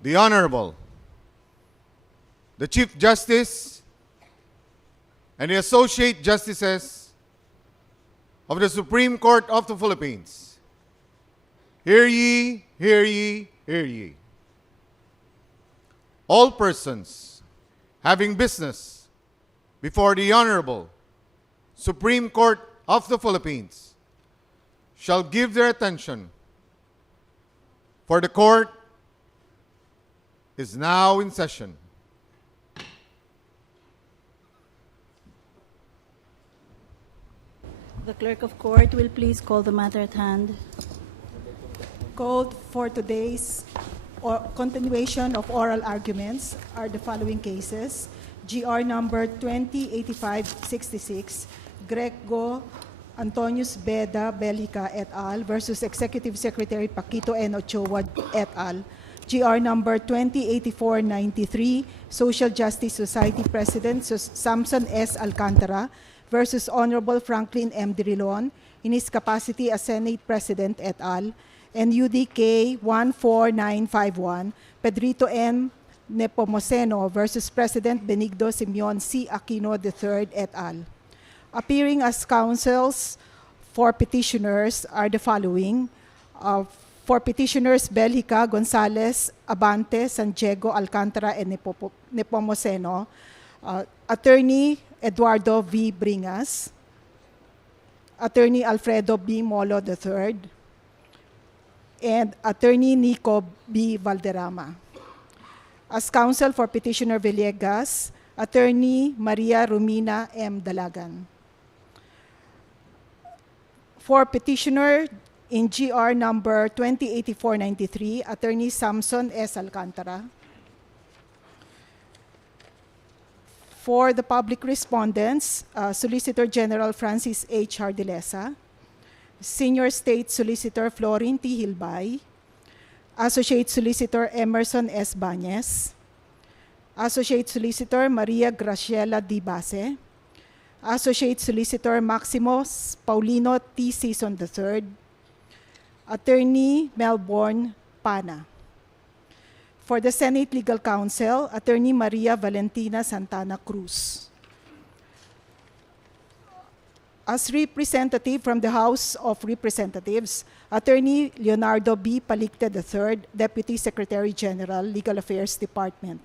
The Honorable, the Chief Justice and the Associate Justices of the Supreme Court of the Philippines. Hear ye, hear ye, hear ye. All persons having business before the Honorable Supreme Court of the Philippines shall give their attention, for the court is now in session. The clerk of court will please call the matter at hand. Called for today's continuation of oral arguments are the following cases. GR number 208566, Greco Antonius Beda Belica et al. Versus Executive Secretary Paquito N. Ochoa et al. GR number 208493, Social Justice Society President Samson S. Alcantara versus Honorable Franklin M. Drilon in his capacity as Senate President et al. And UDK 14951, Pedrito M. Nepomuceno versus President Benigno Simeon C. Aquino III et al. Appearing as counsels for petitioners are the following. For petitioners Belica, Gonzales, Abante, San Diego, Alcantara, and Nepomuceno, Attorney Eduardo V. Bringas, Attorney Alfredo B. Molo III, and Attorney Nico B. Valderrama. As counsel for petitioner Villegas, Attorney Maria Romina M. Dalagan. For petitioner in GR number 208493, Attorney Samson S. Alcantara. For the public respondents, Solicitor General Francis H. Hardilesa, Senior State Solicitor Florin T. Hilbay, Associate Solicitor Emerson S. Bañez, Associate Solicitor Maria Graciela D. Base, Associate Solicitor Maximo Paulino T. Season III, Attorney Melbourne Pana. For the Senate Legal Counsel, Attorney Maria Valentina Santana Cruz. As representative from the House of Representatives, Attorney Leonardo B. Palicte III, Deputy Secretary General, Legal Affairs Department.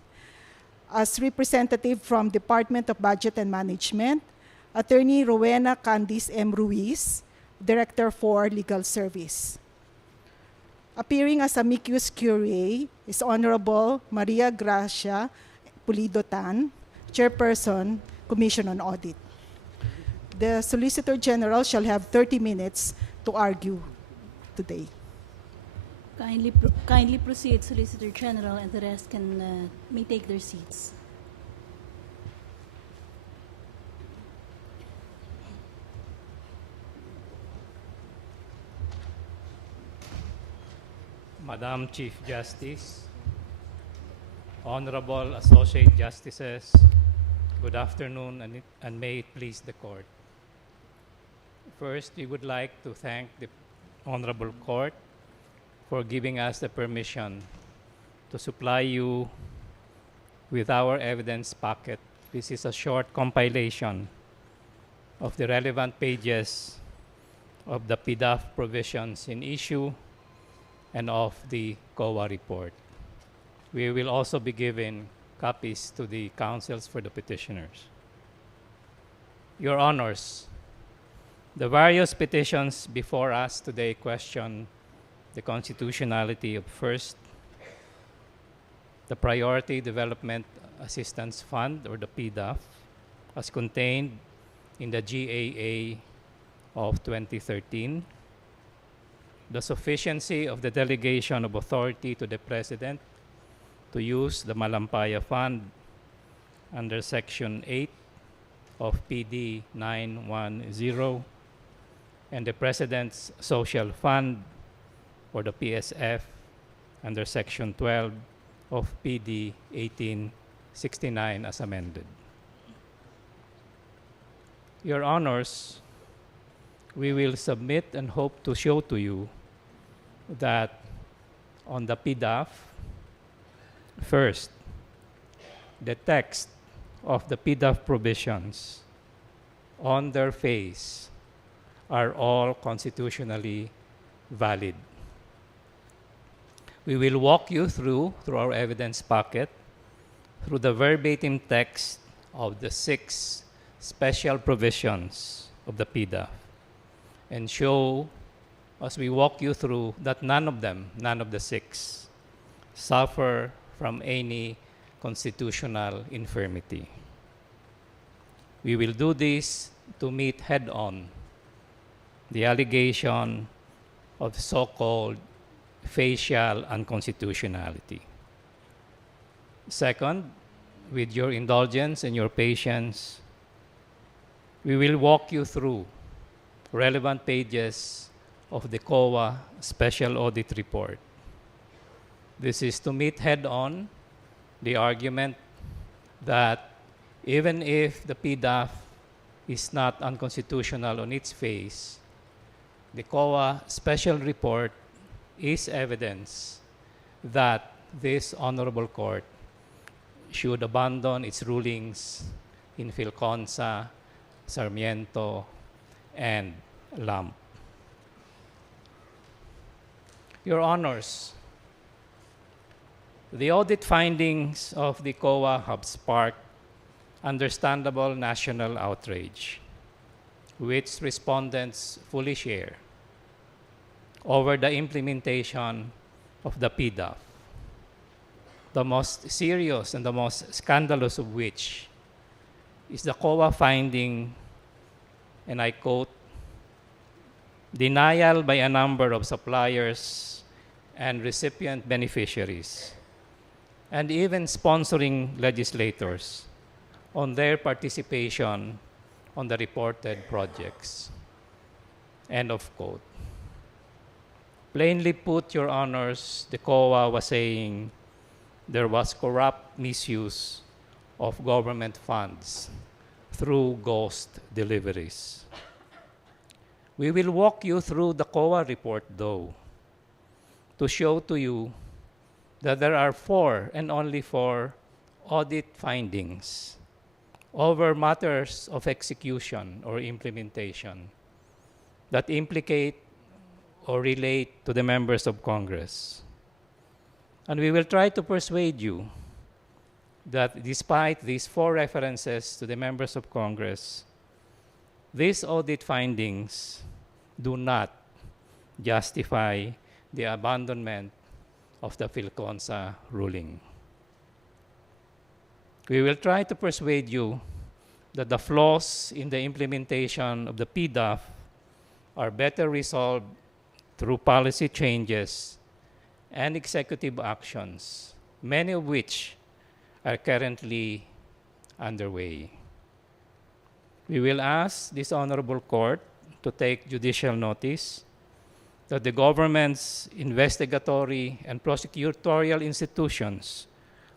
As representative from Department of Budget and Management, Attorney Rowena Candice M. Ruiz, Director for Legal Service. Appearing as amicus curiae is Honorable Maria Gracia Pulido Tan, Chairperson, Commission on Audit. The Solicitor General shall have 30 minutes to argue today. Kindly proceed, Solicitor General, and the rest may take their seats. Madam Chief Justice, Honorable Associate Justices, good afternoon and may it please the Court. First, we would like to thank the Honorable Court for giving us the permission to supply you with our evidence packet. This is a short compilation of the relevant pages of the PDAF provisions in issue and of the COA report. We will also be giving copies to the counsels for the petitioners. Your Honors, the various petitions before us today question the constitutionality of first, the Priority Development Assistance Fund, or the PDAF, as contained in the GAA of 2013, the sufficiency of the delegation of authority to the President to use the Malampaya Fund under Section 8 of PD 910, and the President's Social Fund, or the PSF, under Section 12 of PD 1869 as amended. Your Honors, we will submit and hope to show to you that on the PDAF, First, the text of the PDAF provisions on their face are all constitutionally valid. We will walk you through our evidence packet, through the verbatim text of the 6 special provisions of the PDAF, and show, as we walk you through, that none of the 6, suffer from any constitutional infirmity. We will do this to meet head-on the allegation of so-called facial unconstitutionality. Second, with your indulgence and your patience, we will walk you through relevant pages of the COA Special Audit Report. This is to meet head-on the argument that even if the PDAF is not unconstitutional on its face, the COA Special Report is evidence that this honorable court should abandon its rulings in Philconsa, Sarmiento, and Lamp. Your Honors, the audit findings of the COA have sparked understandable national outrage, which respondents fully share, over the implementation of the PDAF, the most serious and the most scandalous of which is the COA finding, and I quote, denial by a number of suppliers and recipient beneficiaries, and even sponsoring legislators on their participation on the reported projects. End of quote. Plainly put, Your Honors, the COA was saying there was corrupt misuse of government funds through ghost deliveries. We will walk you through the COA report, though, to show to you that there are 4 and only 4 audit findings over matters of execution or implementation that implicate or relate to the members of Congress. And we will try to persuade you that despite these 4 references to the members of Congress, these audit findings do not justify the abandonment of the Philconsa ruling. We will try to persuade you that the flaws in the implementation of the PDAF are better resolved through policy changes and executive actions, many of which are currently underway. We will ask this honorable court to take judicial notice that the government's investigatory and prosecutorial institutions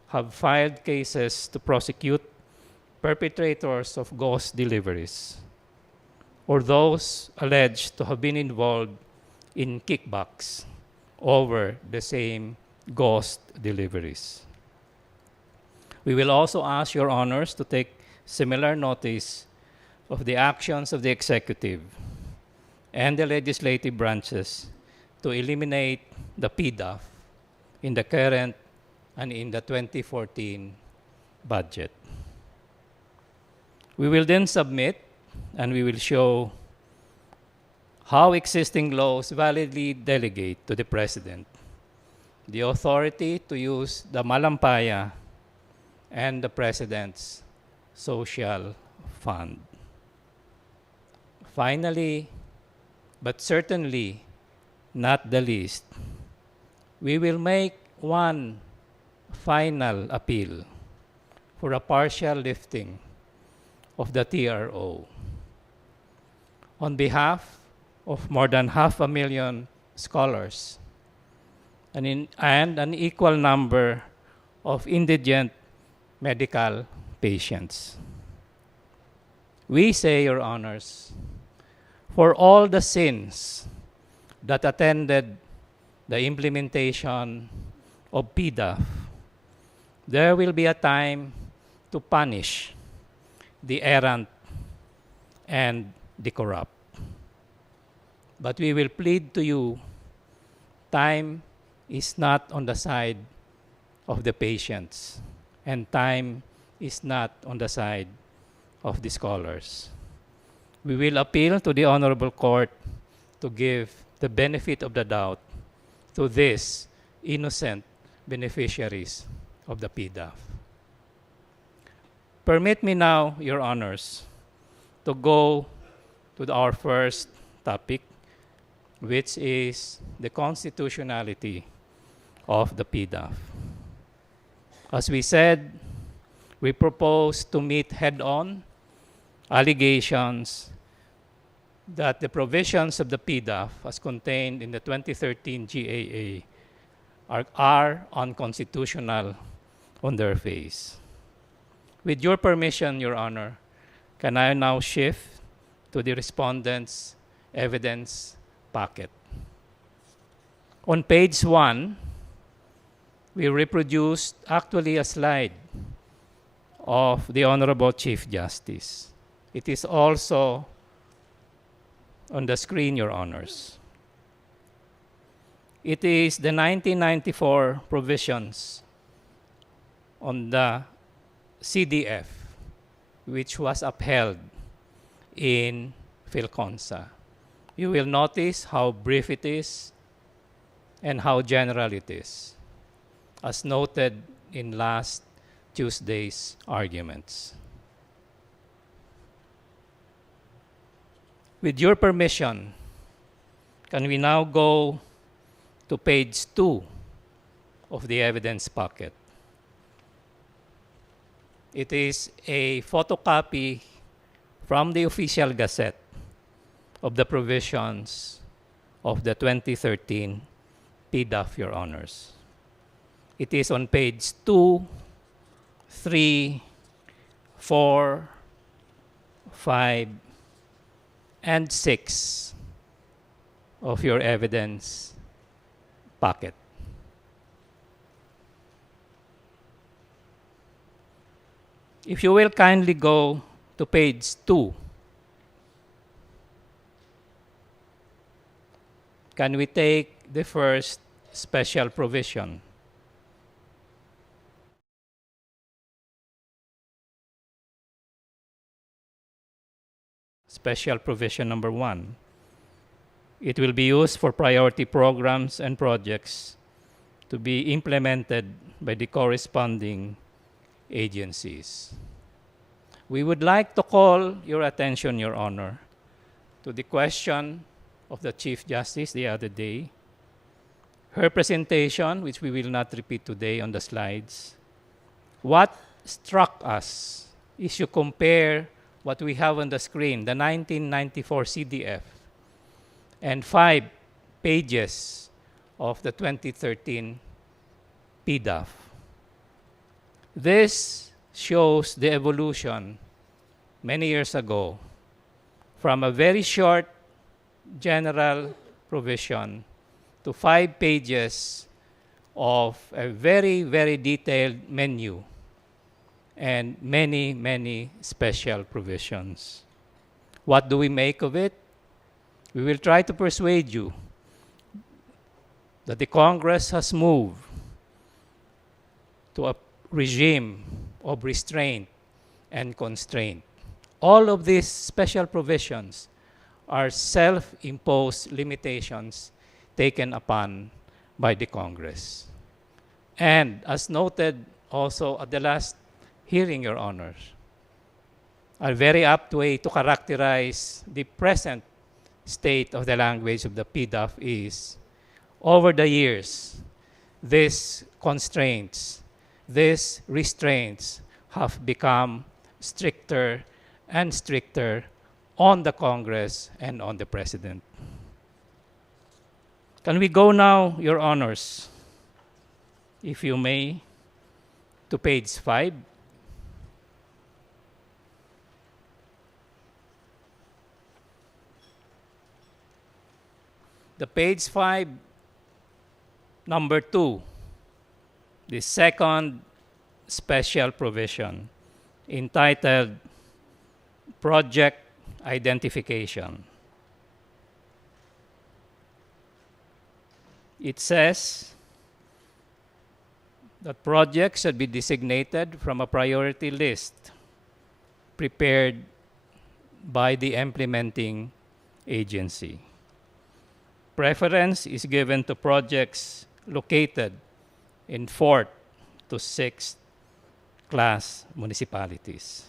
have filed cases to prosecute perpetrators of ghost deliveries or those alleged to have been involved in kickbacks over the same ghost deliveries. We will also ask Your Honors to take similar notice of the actions of the executive and the legislative branches to eliminate the PDAF in the current and in the 2014 budget. We will then submit and we will show how existing laws validly delegate to the President the authority to use the Malampaya and the President's social fund. Finally, but certainly not the least, we will make one final appeal for a partial lifting of the TRO. On behalf of more than 500,000 scholars and an equal number of indigent medical patients, we say, Your Honors, for all the sins that attended the implementation of PDAF, there will be a time to punish the errant and the corrupt. But we will plead to you, time is not on the side of the patients, and time is not on the side of the scholars. We will appeal to the Honorable Court to give the benefit of the doubt to these innocent beneficiaries of the PDAF. Permit me now, Your Honors, to go to our first topic, which is the constitutionality of the PDAF. As we said, we propose to meet head-on allegations that the provisions of the PDAF, as contained in the 2013 GAA, are unconstitutional on their face. With your permission, Your Honor, can I now shift to the respondent's evidence packet? On page 1, we reproduced actually a slide of the Honorable Chief Justice. It is also on the screen, Your Honors. It is the 1994 provisions on the CDF, which was upheld in Philconsa. You will notice how brief it is and how general it is, as noted in last Tuesday's arguments. With your permission, can we now go to page 2 of the evidence packet? It is a photocopy from the official gazette of the provisions of the 2013 PDAF, Your Honors. It is on page 2, 3, 4, 5, and 6 of your evidence packet. If you will kindly go to page 2. Can we take the first special provision? Special provision number 1. It will be used for priority programs and projects to be implemented by the corresponding agencies. We would like to call your attention, Your Honor, to the question of the Chief Justice the other day. Her presentation, which we will not repeat today on the slides. What struck us is you compare what we have on the screen, the 1994 CDF, and 5 pages of the 2013 PDAF. This shows the evolution many years ago from a very short general provision to 5 pages of a very, very detailed menu and many, many special provisions. What do we make of it? We will try to persuade you that the Congress has moved to a regime of restraint and constraint. All of these special provisions are self-imposed limitations taken upon by the Congress. And as noted also at the last hearing, Your Honors, a very apt way to characterize the present state of the language of the PDAF is, over the years, these constraints, these restraints have become stricter and stricter on the Congress and on the President. Can we go now, Your Honors, if you may, to page 5? The page 5, number 2, the second special provision entitled Project Identification. It says that projects should be designated from a priority list prepared by the implementing agency. Preference is given to projects located in 4th to 6th class municipalities.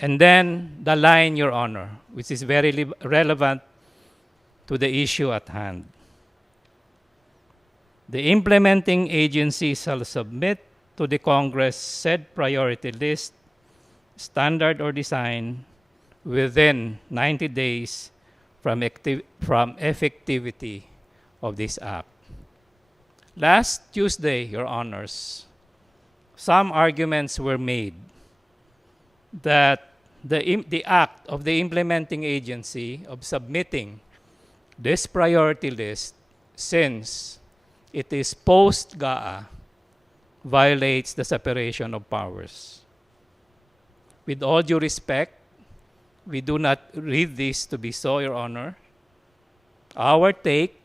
And then the line, Your Honor, which is very relevant to the issue at hand. The implementing agency shall submit to the Congress said priority list, standard or design, within 90 days from effectivity of this act. Last Tuesday, Your Honors, some arguments were made that the act of the implementing agency of submitting this priority list, since it is post-GAA, violates the separation of powers. With all due respect, we do not read this to be so, Your Honor. Our take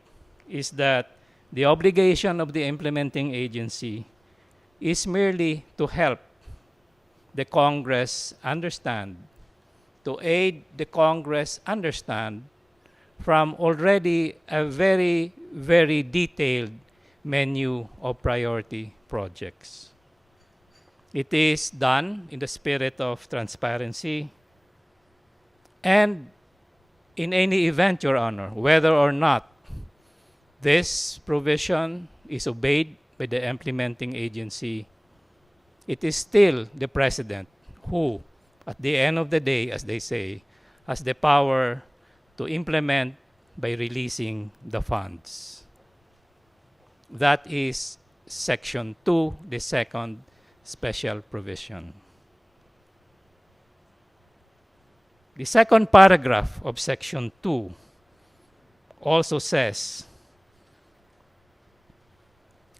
is that the obligation of the implementing agency is merely to help the Congress understand, to aid the Congress understand from already a very, very detailed menu of priority projects. It is done in the spirit of transparency, and in any event, Your Honor, whether or not this provision is obeyed by the implementing agency, it is still the President who, at the end of the day, as they say, has the power to implement by releasing the funds. That is Section 2, the second special provision. The second paragraph of Section 2 also says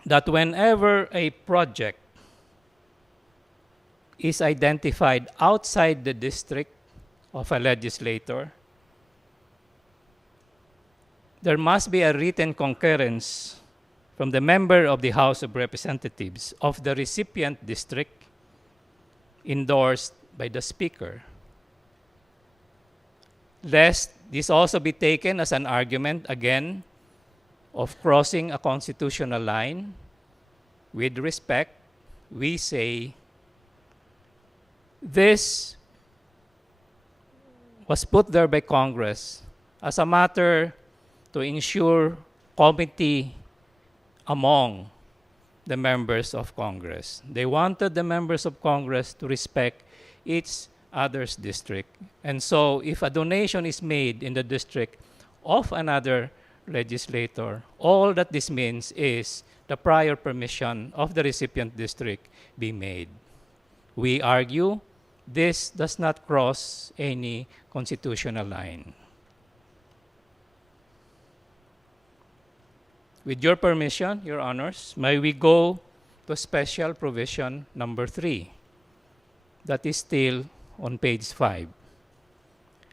that whenever a project is identified outside the district of a legislator, there must be a written concurrence from the member of the House of Representatives of the recipient district, endorsed by the Speaker. Lest this also be taken as an argument, again, of crossing a constitutional line, with respect, we say this was put there by Congress as a matter to ensure comity among the members of Congress. They wanted the members of Congress to respect each other's district. And so if a donation is made in the district of another legislator, all that this means is the prior permission of the recipient district be made. We argue this does not cross any constitutional line. With your permission, Your Honors, may we go to special provision number 3. That is still on page 5.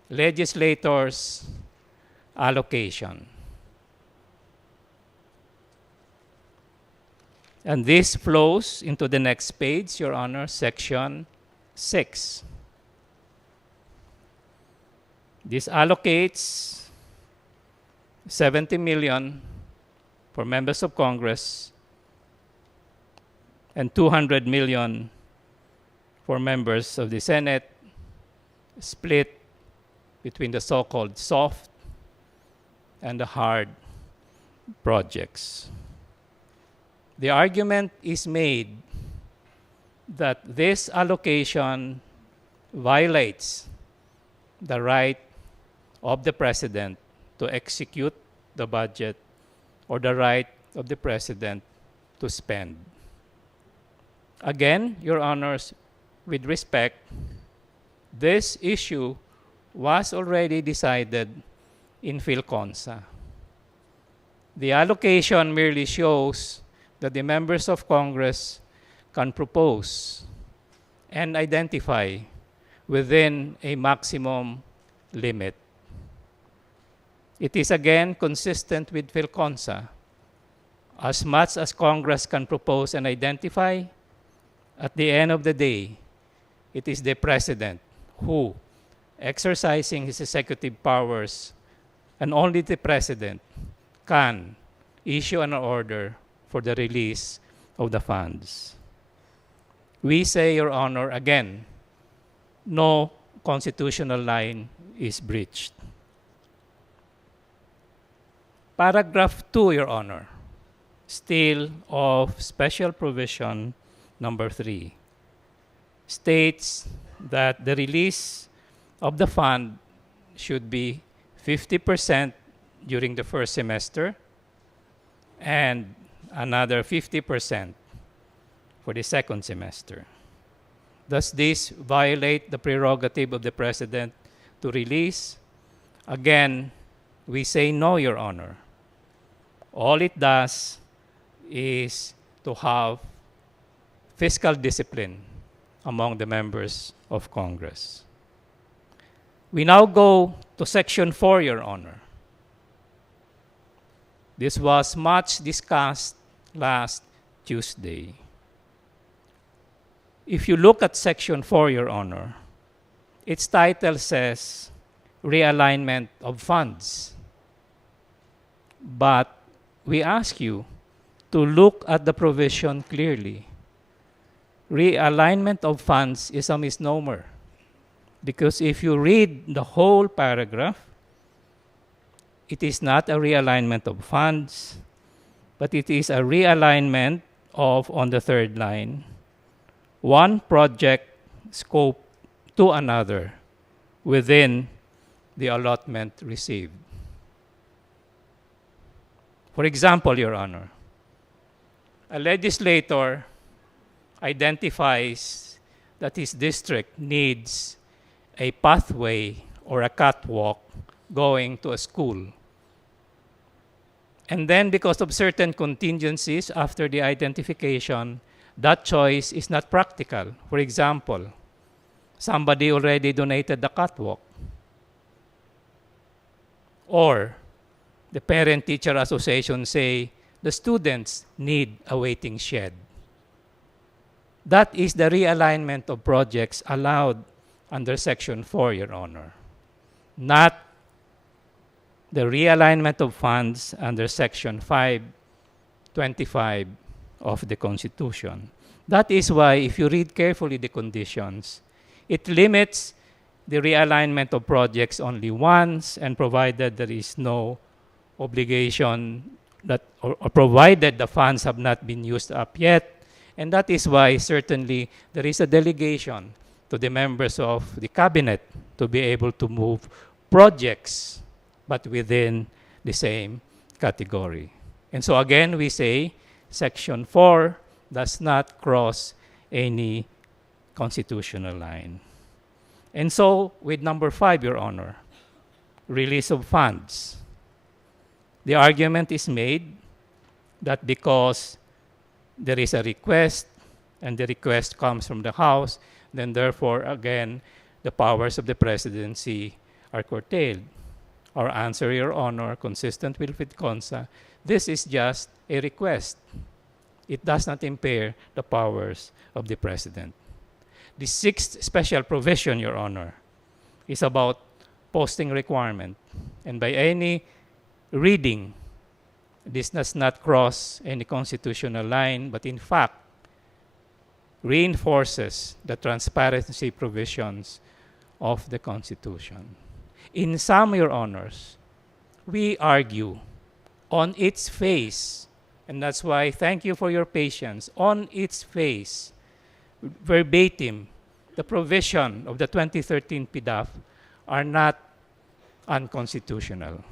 Legislators' allocation. And this flows into the next page, Your Honor, section 6. This allocates 70 million for members of Congress and 200 million for members of the Senate, split between the so-called soft and the hard projects. The argument is made that this allocation violates the right of the President to execute the budget or the right of the President to spend. Again, Your Honors, with respect, this issue was already decided in PhilConsa. The allocation merely shows that the members of Congress can propose and identify within a maximum limit. It is again consistent with PhilConsa. As much as Congress can propose and identify, at the end of the day, it is the President who, exercising his executive powers, and only the President can issue an order for the release of the funds. We say, Your Honor, again, no constitutional line is breached. Paragraph 2, Your Honor, still of Special Provision number 3, states that the release of the fund should be 50% during the first semester and another 50% for the second semester. Does this violate the prerogative of the President to release? Again, we say no, Your Honor. All it does is to have fiscal discipline among the members of Congress. We now go to Section 4, Your Honor. This was much discussed last Tuesday. If you look at Section 4, Your Honor, its title says realignment of funds. But we ask you to look at the provision clearly. Realignment of funds is a misnomer, because if you read the whole paragraph, it is not a realignment of funds, but it is a realignment of, on the third line, one project scope to another within the allotment received. For example, Your Honor, a legislator identifies that his district needs a pathway or a catwalk going to a school. And then, because of certain contingencies after the identification, that choice is not practical. For example, somebody already donated the catwalk. Or the Parent-Teacher Association say the students need a waiting shed. That is the realignment of projects allowed under Section 4, Your Honor, not the realignment of funds under Section 525 of the Constitution. That is why, if you read carefully the conditions, it limits the realignment of projects only once, and provided there is no obligation that, or provided the funds have not been used up yet. And that is why certainly there is a delegation to the members of the cabinet to be able to move projects, but within the same category. And so again, we say Section 4 does not cross any constitutional line. And so with number 5, Your Honor, release of funds. The argument is made that because there is a request and the request comes from the House, then therefore, again, the powers of the presidency are curtailed. Our answer, Your Honor, consistent with PhilConsa, this is just a request. It does not impair the powers of the president. The 6th special provision, Your Honor, is about posting requirement. And by any reading, this does not cross any constitutional line, but in fact, reinforces the transparency provisions of the Constitution. In sum, Your Honors, we argue on its face, and that's why thank you for your patience, on its face, verbatim, the provision of the 2013 PDAF are not unconstitutional.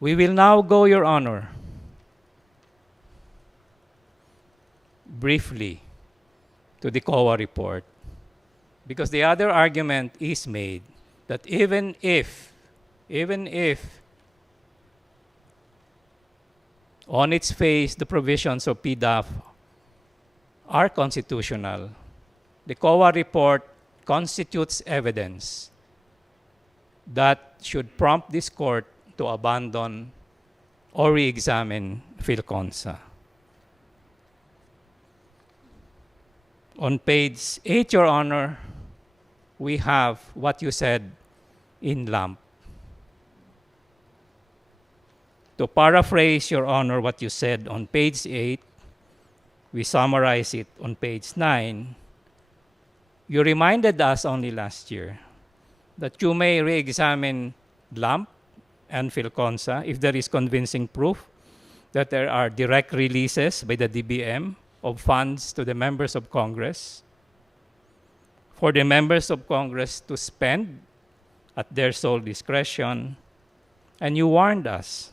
We will now go, Your Honor, briefly to the COA report, because the other argument is made that even if On its face, the provisions of PDAF are constitutional. The COA report constitutes evidence that should prompt this court to abandon or re-examine PhilConsa. On page 8, Your Honor, we have what you said in LAMP. To paraphrase, Your Honor, what you said on page 8, we summarize it on page 9. You reminded us only last year that you may re-examine LAMP and PhilConsa if there is convincing proof that there are direct releases by the DBM of funds to the members of Congress for the members of Congress to spend at their sole discretion. And you warned us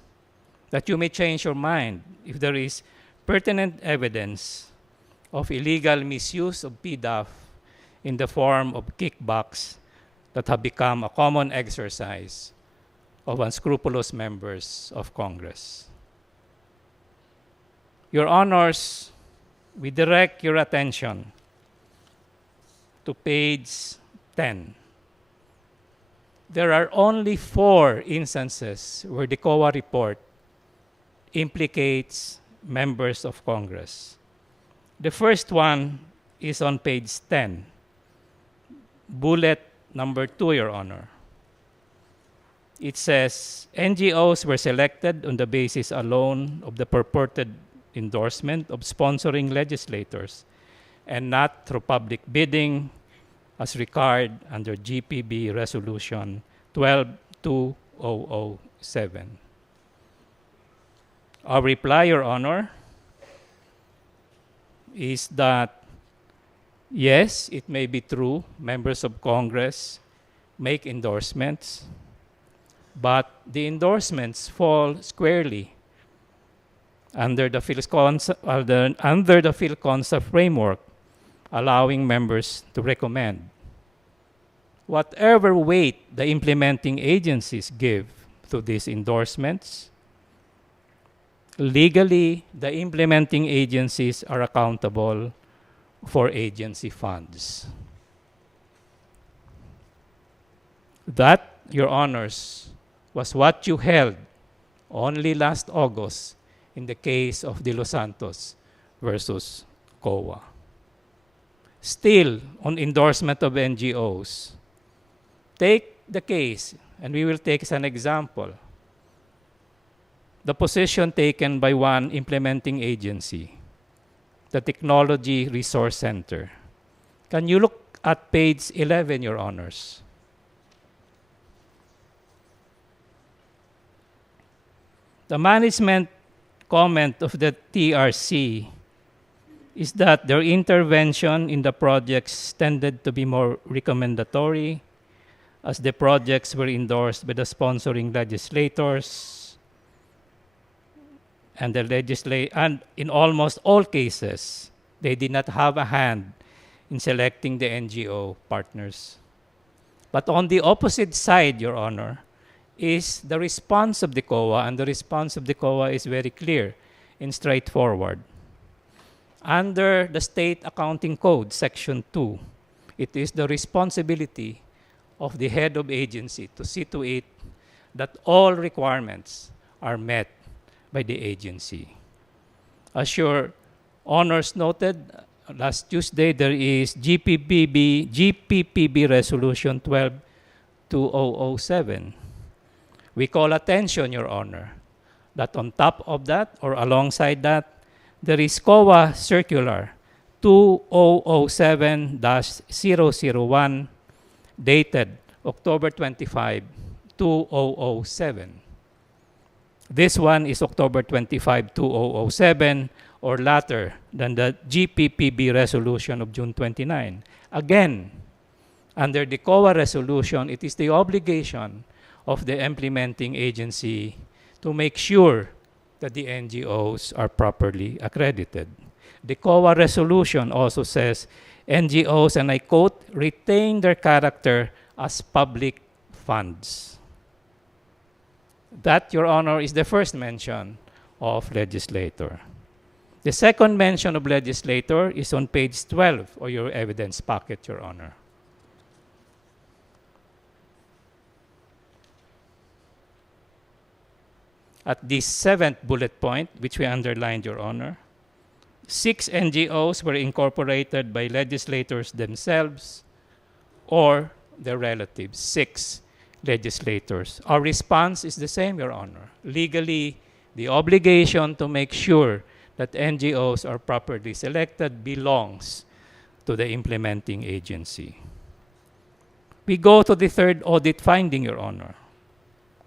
that you may change your mind if there is pertinent evidence of illegal misuse of PDAF in the form of kickbacks that have become a common exercise of unscrupulous members of Congress. Your Honors, we direct your attention to page 10. There are only 4 instances where the COA report implicates members of Congress. The first one is on page 10, bullet number 2, Your Honor. It says, NGOs were selected on the basis alone of the purported endorsement of sponsoring legislators and not through public bidding as required under GPB Resolution 12-2007. Our reply, Your Honor, is that yes, it may be true, members of Congress make endorsements, but the endorsements fall squarely under the PhilConsa framework, allowing members to recommend. Whatever weight the implementing agencies give to these endorsements, legally, the implementing agencies are accountable for agency funds. That, Your Honors, was what you held only last August in the case of De Los Santos versus COA. Still, on endorsement of NGOs, take the case, and we will take as an example, the position taken by one implementing agency, the Technology Resource Center. Can you look at page 11, Your Honors? The management comment of the TRC is that their intervention in the projects tended to be more recommendatory as the projects were endorsed by the sponsoring legislators and and in almost all cases, they did not have a hand in selecting the NGO partners. But on the opposite side, Your Honor, is the response of the COA, and the response of the COA is very clear and straightforward. Under the State Accounting Code, Section 2, it is the responsibility of the head of agency to see to it that all requirements are met by the agency. As your Honors noted, last Tuesday there is GPPB Resolution 12-2007. We call attention, Your Honor, that on top of that or alongside that, there is COA Circular 2007-001 dated October 25, 2007. This one is October 25, 2007, or later than the GPPB resolution of June 29. Again, under the COA resolution, it is the obligation of the implementing agency to make sure that the NGOs are properly accredited. The COA resolution also says NGOs, and I quote, retain their character as public funds. That, Your Honor, is the first mention of legislator. The second mention of legislator is on page 12 of your evidence packet, Your Honor. At the seventh bullet point, which we underlined, Your Honor, 6 NGOs were incorporated by legislators themselves or their relatives. 6 legislators. Our response is the same, Your Honor. Legally, the obligation to make sure that NGOs are properly selected belongs to the implementing agency. We go to the third audit finding, Your Honor,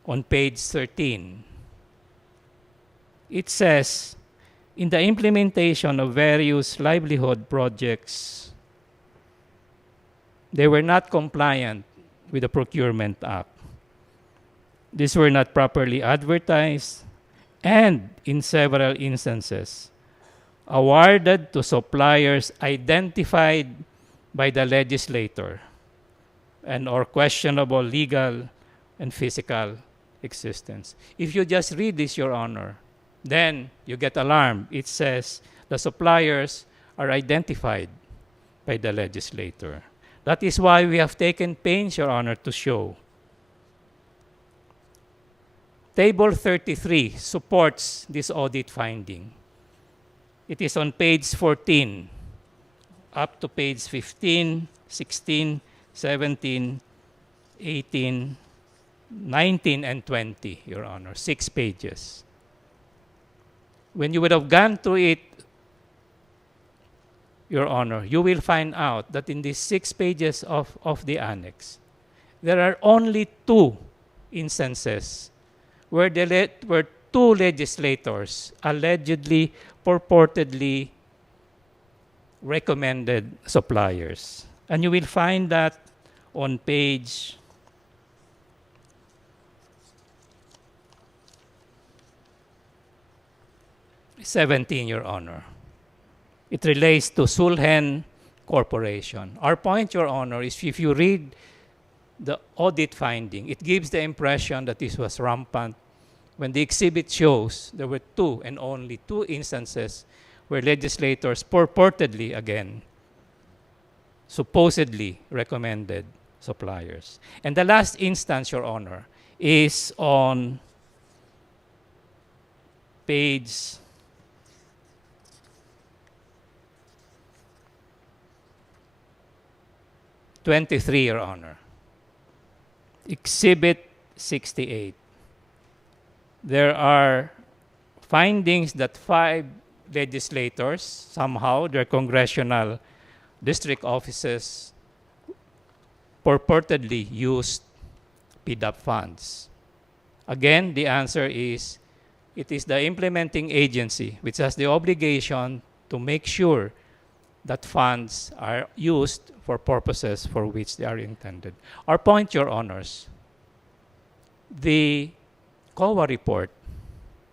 on page 13. It says, in the implementation of various livelihood projects, they were not compliant with the Procurement Act. These were not properly advertised and, in several instances, awarded to suppliers identified by the legislator and or questionable legal and physical existence. If you just read this, Your Honor, then you get alarmed. It says the suppliers are identified by the legislator. That is why we have taken pains, Your Honor, to show. Table 33 supports this audit finding. It is on page 14 up to page 15, 16, 17, 18, 19, and 20, Your Honor, 6 pages. When you would have gone through it, Your Honor, you will find out that in these 6 pages of the annex, there are only 2 instances where 2 legislators allegedly, purportedly recommended suppliers. And you will find that on page 17, Your Honor. It relates to Sulhen Corporation. Our point, Your Honor, is if you read the audit finding, it gives the impression that this was rampant when the exhibit shows there were 2 and only 2 instances where legislators purportedly, again, supposedly recommended suppliers. And the last instance, Your Honor, is on page 23, Your Honor. Exhibit 68. There are findings that 5 legislators, somehow their congressional district offices, purportedly used PDAP funds. Again, the answer is it is the implementing agency which has the obligation to make sure that funds are used for purposes for which they are intended. Our point, Your Honors, the COA report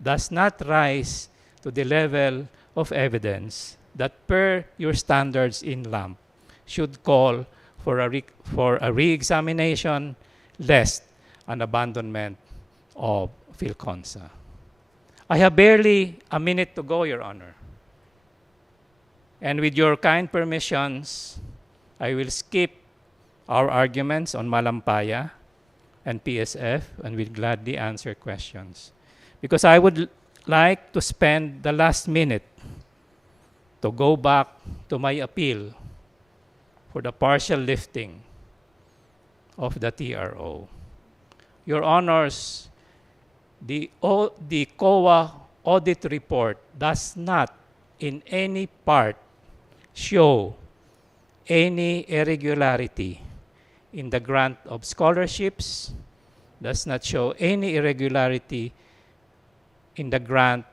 does not rise to the level of evidence that per your standards in LAMP should call for a re-examination lest an abandonment of PhilConsa. I have barely a minute to go, Your Honor. And with your kind permissions, I will skip our arguments on Malampaya and PSF and will gladly answer questions. Because I would like to spend the last minute to go back to my appeal for the partial lifting of the TRO. Your Honors, the COA audit report does not in any part show any irregularity in the grant of scholarships, does not show any irregularity in the grant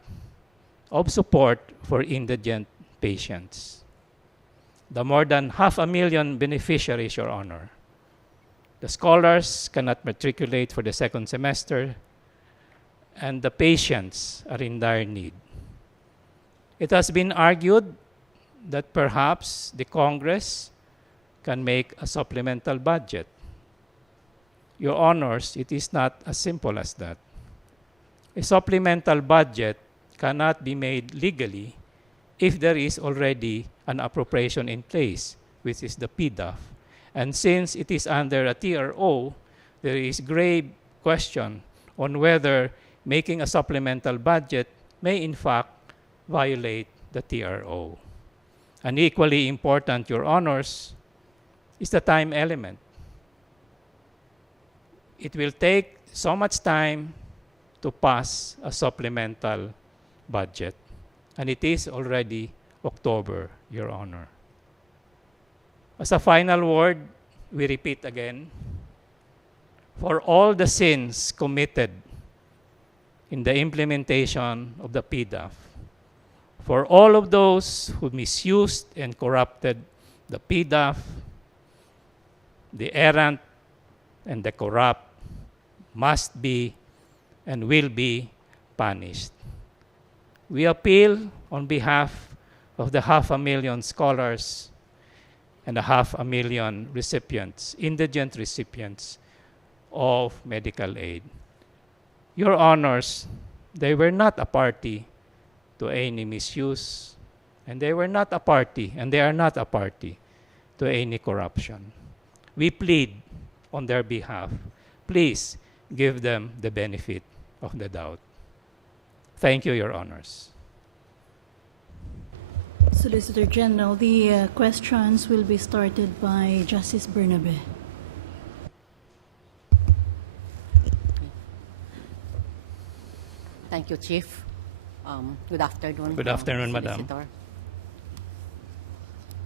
of support for indigent patients. The more than 500,000 beneficiaries, Your Honor. The scholars cannot matriculate for the 2nd semester, and the patients are in dire need. It has been argued that perhaps the Congress can make a supplemental budget. Your Honors, it is not as simple as that. A supplemental budget cannot be made legally if there is already an appropriation in place, which is the PDAF. And since it is under a TRO, there is grave question on whether making a supplemental budget may in fact violate the TRO. And equally important, Your Honors, is the time element. It will take so much time to pass a supplemental budget. And it is already October, Your Honor. As a final word, we repeat again, for all the sins committed in the implementation of the PDAF, for all of those who misused and corrupted the PDAF, the errant and the corrupt must be and will be punished. We appeal on behalf of the 500,000 scholars and the 500,000 recipients, indigent recipients of medical aid. Your Honors, they were not a party to any misuse, and they were not a party, and they are not a party to any corruption. We plead on their behalf. Please give them the benefit of the doubt. Thank you, Your Honors. Solicitor General, the questions will be started by Justice Bernabe. Thank you, Chief. Good afternoon. Good afternoon, Madam. Solicitor.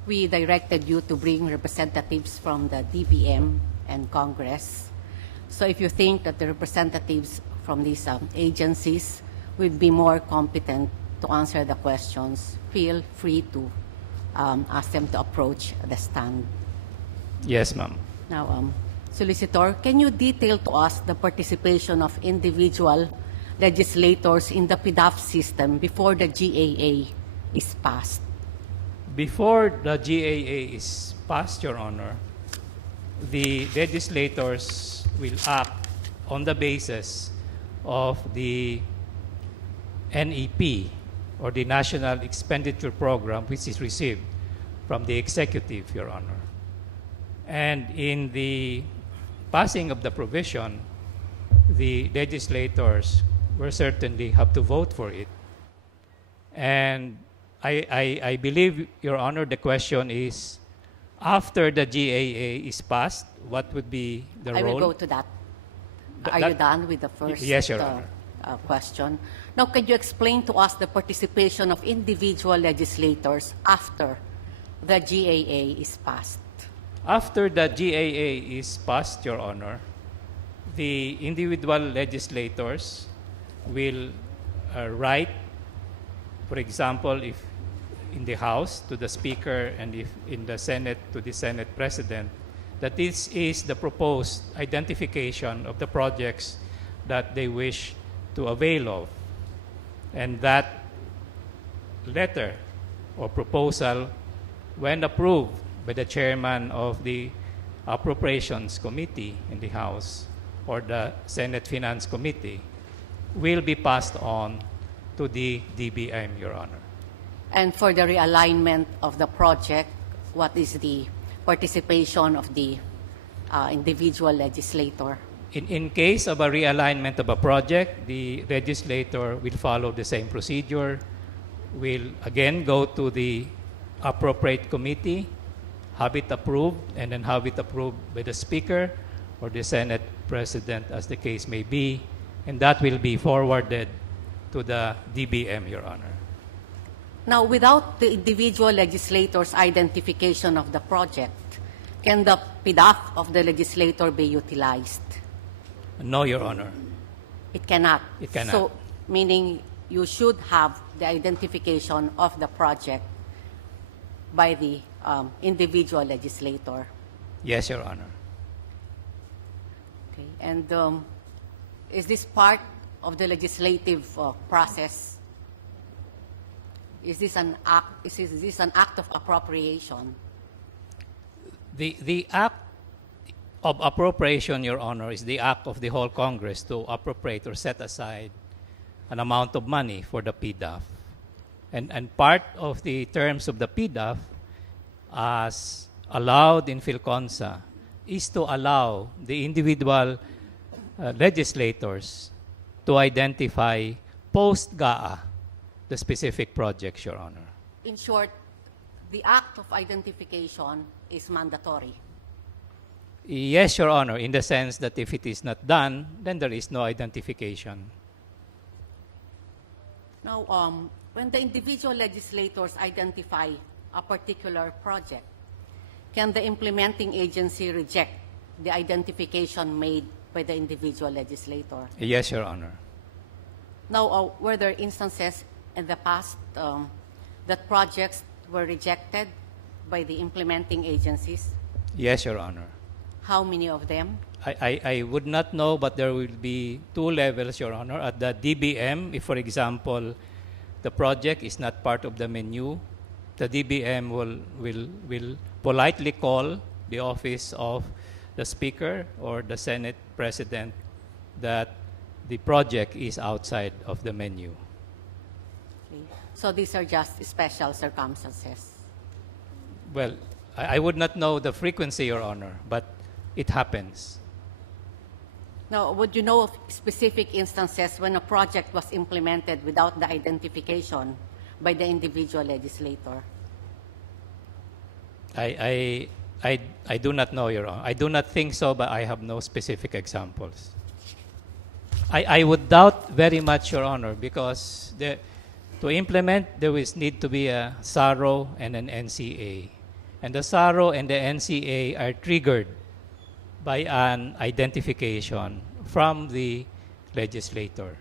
We directed you to bring representatives from the DBM and Congress. So if you think that the representatives from these agencies would be more competent to answer the questions, feel free to ask them to approach the stand. Yes, ma'am. Now, Solicitor, can you detail to us the participation of individual legislators in the PDAF system before the GAA is passed? Before the GAA is passed, Your Honor, the legislators will act on the basis of the NEP, or the National Expenditure Program, which is received from the executive, Your Honor. And in the passing of the provision, the legislators will certainly have to vote for it. And I believe, Your Honor, the question is, after the GAA is passed, what would be the role? I will go to that. Are you done with the first Yes, Your Honor. question? Now, can you explain to us the participation of individual legislators after the GAA is passed? After the GAA is passed, Your Honor, the individual legislators will write, for example, if in the House to the Speaker and if in the Senate to the Senate President, that this is the proposed identification of the projects that they wish to avail of. And that letter or proposal, when approved by the chairman of the Appropriations Committee in the House or the Senate Finance Committee, will be passed on to the DBM, Your Honor. And for the realignment of the project, what is the participation of the individual legislator? In case of a realignment of a project, the legislator will follow the same procedure, will again go to the appropriate committee, have it approved, and then have it approved by the Speaker or the Senate President, as the case may be, and that will be forwarded to the DBM, Your Honor. Now, without the individual legislators' identification of the project, can the PDAF of the legislator be utilized? No, Your Honor. It cannot. It cannot. So, meaning you should have the identification of the project by the individual legislator. Yes, Your Honor. Okay. And is this part of the legislative process? Is this an act? Is this an act of appropriation? The act of appropriation, Your Honor, is the act of the whole Congress to appropriate or set aside an amount of money for the PDAF. And part of the terms of the PDAF, as allowed in PhilConsa, is to allow the individual legislators to identify post-GAA the specific projects, Your Honor. In short, the act of identification is mandatory. Yes, Your Honor, in the sense that if it is not done, then there is no identification. Now, when the individual legislators identify a particular project, can the implementing agency reject the identification made by the individual legislator? Yes, Your Honor. Now, were there instances in the past that projects were rejected by the implementing agencies? Yes, Your Honor. How many of them? I would not know, but there will be two levels, Your Honor. At the DBM, if, for example, the project is not part of the menu, the DBM will politely call the office of the Speaker or the Senate President that the project is outside of the menu. Okay. So these are just special circumstances. Well, I would not know the frequency, Your Honor, but it happens. Now, would you know of specific instances when a project was implemented without the identification by the individual legislator? I do not know, Your Honor. I do not think so, but I have no specific examples. I would doubt very much, Your Honor, because to implement, there will need to be a SARO and an NCA. And the SARO and the NCA are triggered by an identification from the legislator.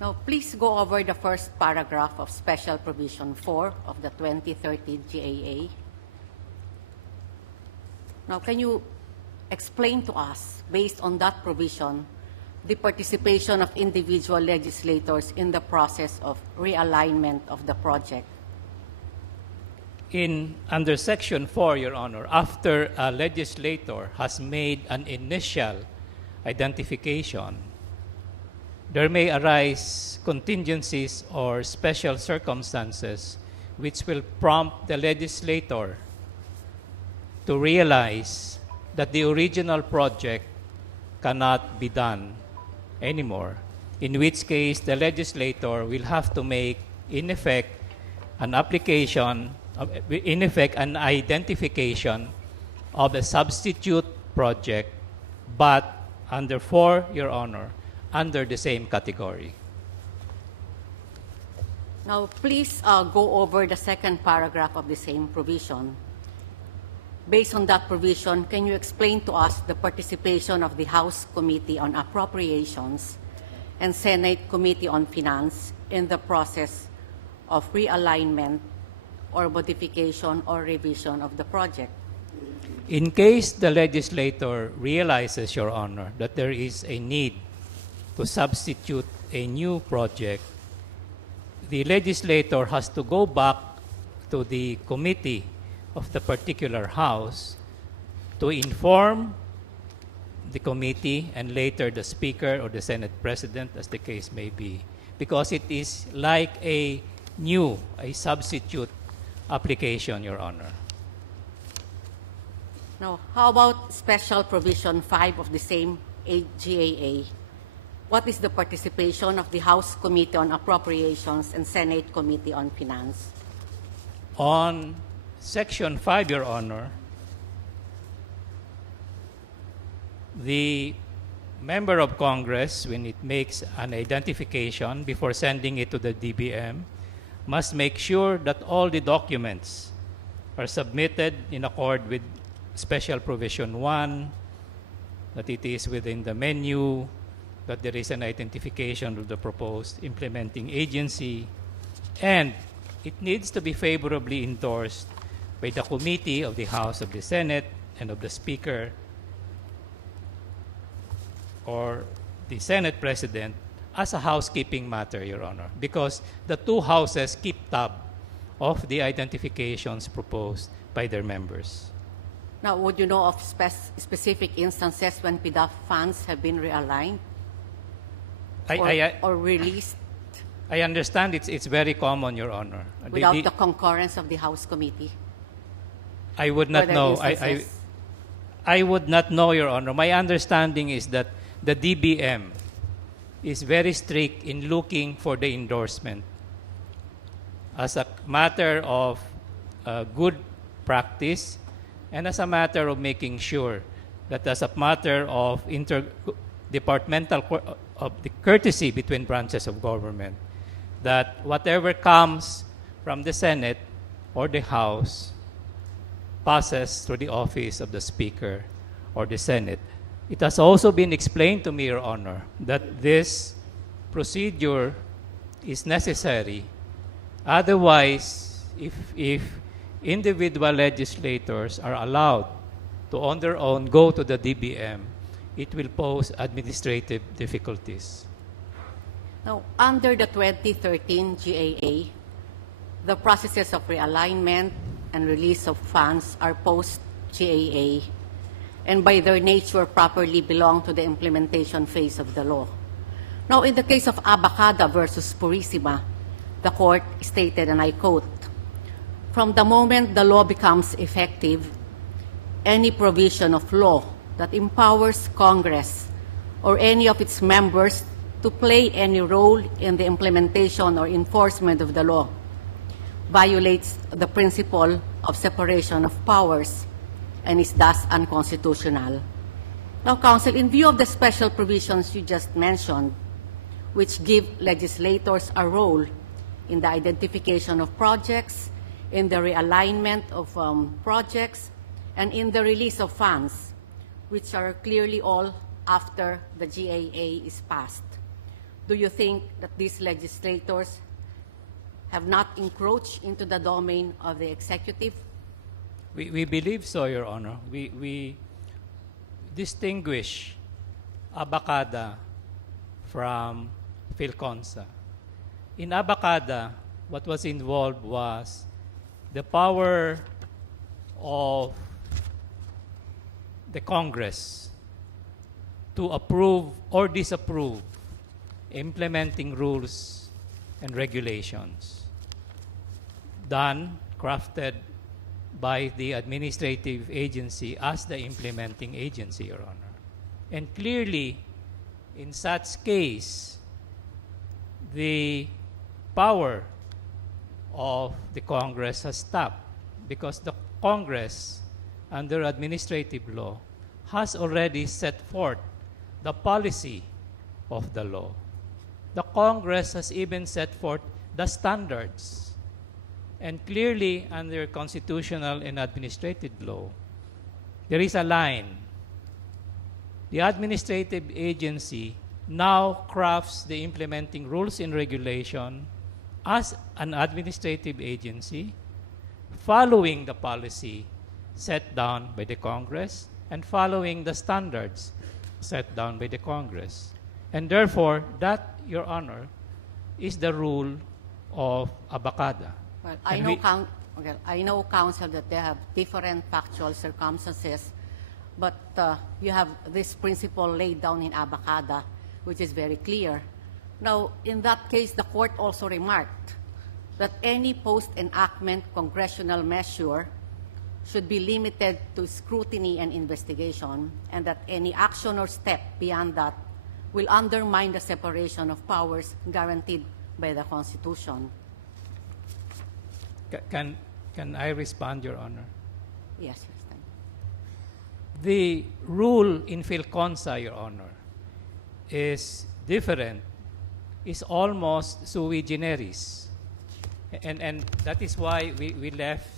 Now, please go over the first paragraph of Special Provision 4 of the 2013 GAA. Now, can you explain to us, based on that provision, the participation of individual legislators in the process of realignment of the project? Under Section 4, Your Honor, after a legislator has made an initial identification, there may arise contingencies or special circumstances which will prompt the legislator to realize that the original project cannot be done anymore, in which case the legislator will have to make, in effect, an application, in effect, an identification of a substitute project, but under 4, Your Honor, under the same category. Now, please go over the second paragraph of the same provision. Based on that provision, can you explain to us the participation of the House Committee on Appropriations and Senate Committee on Finance in the process of realignment or modification or revision of the project? In case the legislator realizes, Your Honor, that there is a need to substitute a new project, the legislator has to go back to the committee of the particular House to inform the committee and later the Speaker or the Senate President, as the case may be, because it is like a substitute application, Your Honor. Now, how about Special Provision 5 of the same GAA? What is the participation of the House Committee on Appropriations and Senate Committee on Finance? On Section 5, Your Honor, the member of Congress, when it makes an identification before sending it to the DBM, must make sure that all the documents are submitted in accord with Special Provision 1, that it is within the menu, that there is an identification of the proposed implementing agency, and it needs to be favorably endorsed by the committee of the House, of the Senate, and of the Speaker or the Senate President as a housekeeping matter, Your Honor, because the two houses keep tab of the identifications proposed by their members. Now, would you know of specific instances when PDAF funds have been realigned or released I understand it's very common, Your Honor. without the concurrence of the House Committee? I would Were not there know. instances? I would not know, Your Honor. My understanding is that the DBM is very strict in looking for the endorsement as a matter of good practice and as a matter of making sure that as a matter of interdepartmental of the courtesy between branches of government, that whatever comes from the Senate or the House passes through the office of the Speaker or the Senate. It has also been explained to me, Your Honor, that this procedure is necessary. Otherwise, if individual legislators are allowed to on their own go to the DBM, it will pose administrative difficulties. Now, under the 2013 GAA, the processes of realignment and release of funds are post-GAA and by their nature properly belong to the implementation phase of the law. Now, in the case of Abacada versus Purissima, the court stated, and I quote, "From the moment the law becomes effective, any provision of law that empowers Congress or any of its members to play any role in the implementation or enforcement of the law violates the principle of separation of powers and is thus unconstitutional." Now, Counsel, in view of the special provisions you just mentioned, which give legislators a role in the identification of projects, in the realignment of projects, and in the release of funds, which are clearly all after the GAA is passed, do you think that these legislators have not encroached into the domain of the executive? We believe so, Your Honor. We distinguish Abacada from Philconsa. In Abacada, what was involved was the power of the Congress to approve or disapprove implementing rules and regulations done, crafted by the administrative agency as the implementing agency, Your Honor. And clearly, in such case, the power of the Congress has stopped because the Congress, under administrative law, has already set forth the policy of the law. The Congress has even set forth the standards. And clearly, under constitutional and administrative law, there is a line. The administrative agency now crafts the implementing rules and regulation as an administrative agency, following the policy set down by the Congress and following the standards set down by the Congress. And therefore, that, Your Honor, is the rule of Abacada. Well, And I know, Counsel, that they have different factual circumstances, but you have this principle laid down in Abacada, which is very clear. Now, in that case, the court also remarked that any post-enactment congressional measure should be limited to scrutiny and investigation, and that any action or step beyond that will undermine the separation of powers guaranteed by the Constitution. Can I respond, Your Honor? Yes, yes, thank you. The rule in Philconsa, Your Honor, is different, is almost sui generis. And that is why we left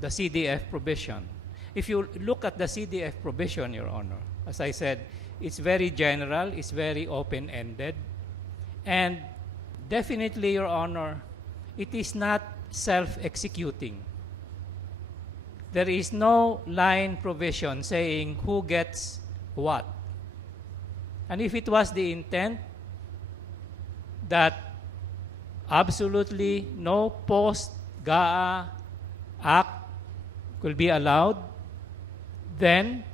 the CDF provision. If you look at the CDF provision, Your Honor, as I said, it's very general, it's very open-ended, and definitely, Your Honor, it is not self-executing. There is no line provision saying who gets what. And if it was the intent that absolutely no post-GAA act will be allowed, then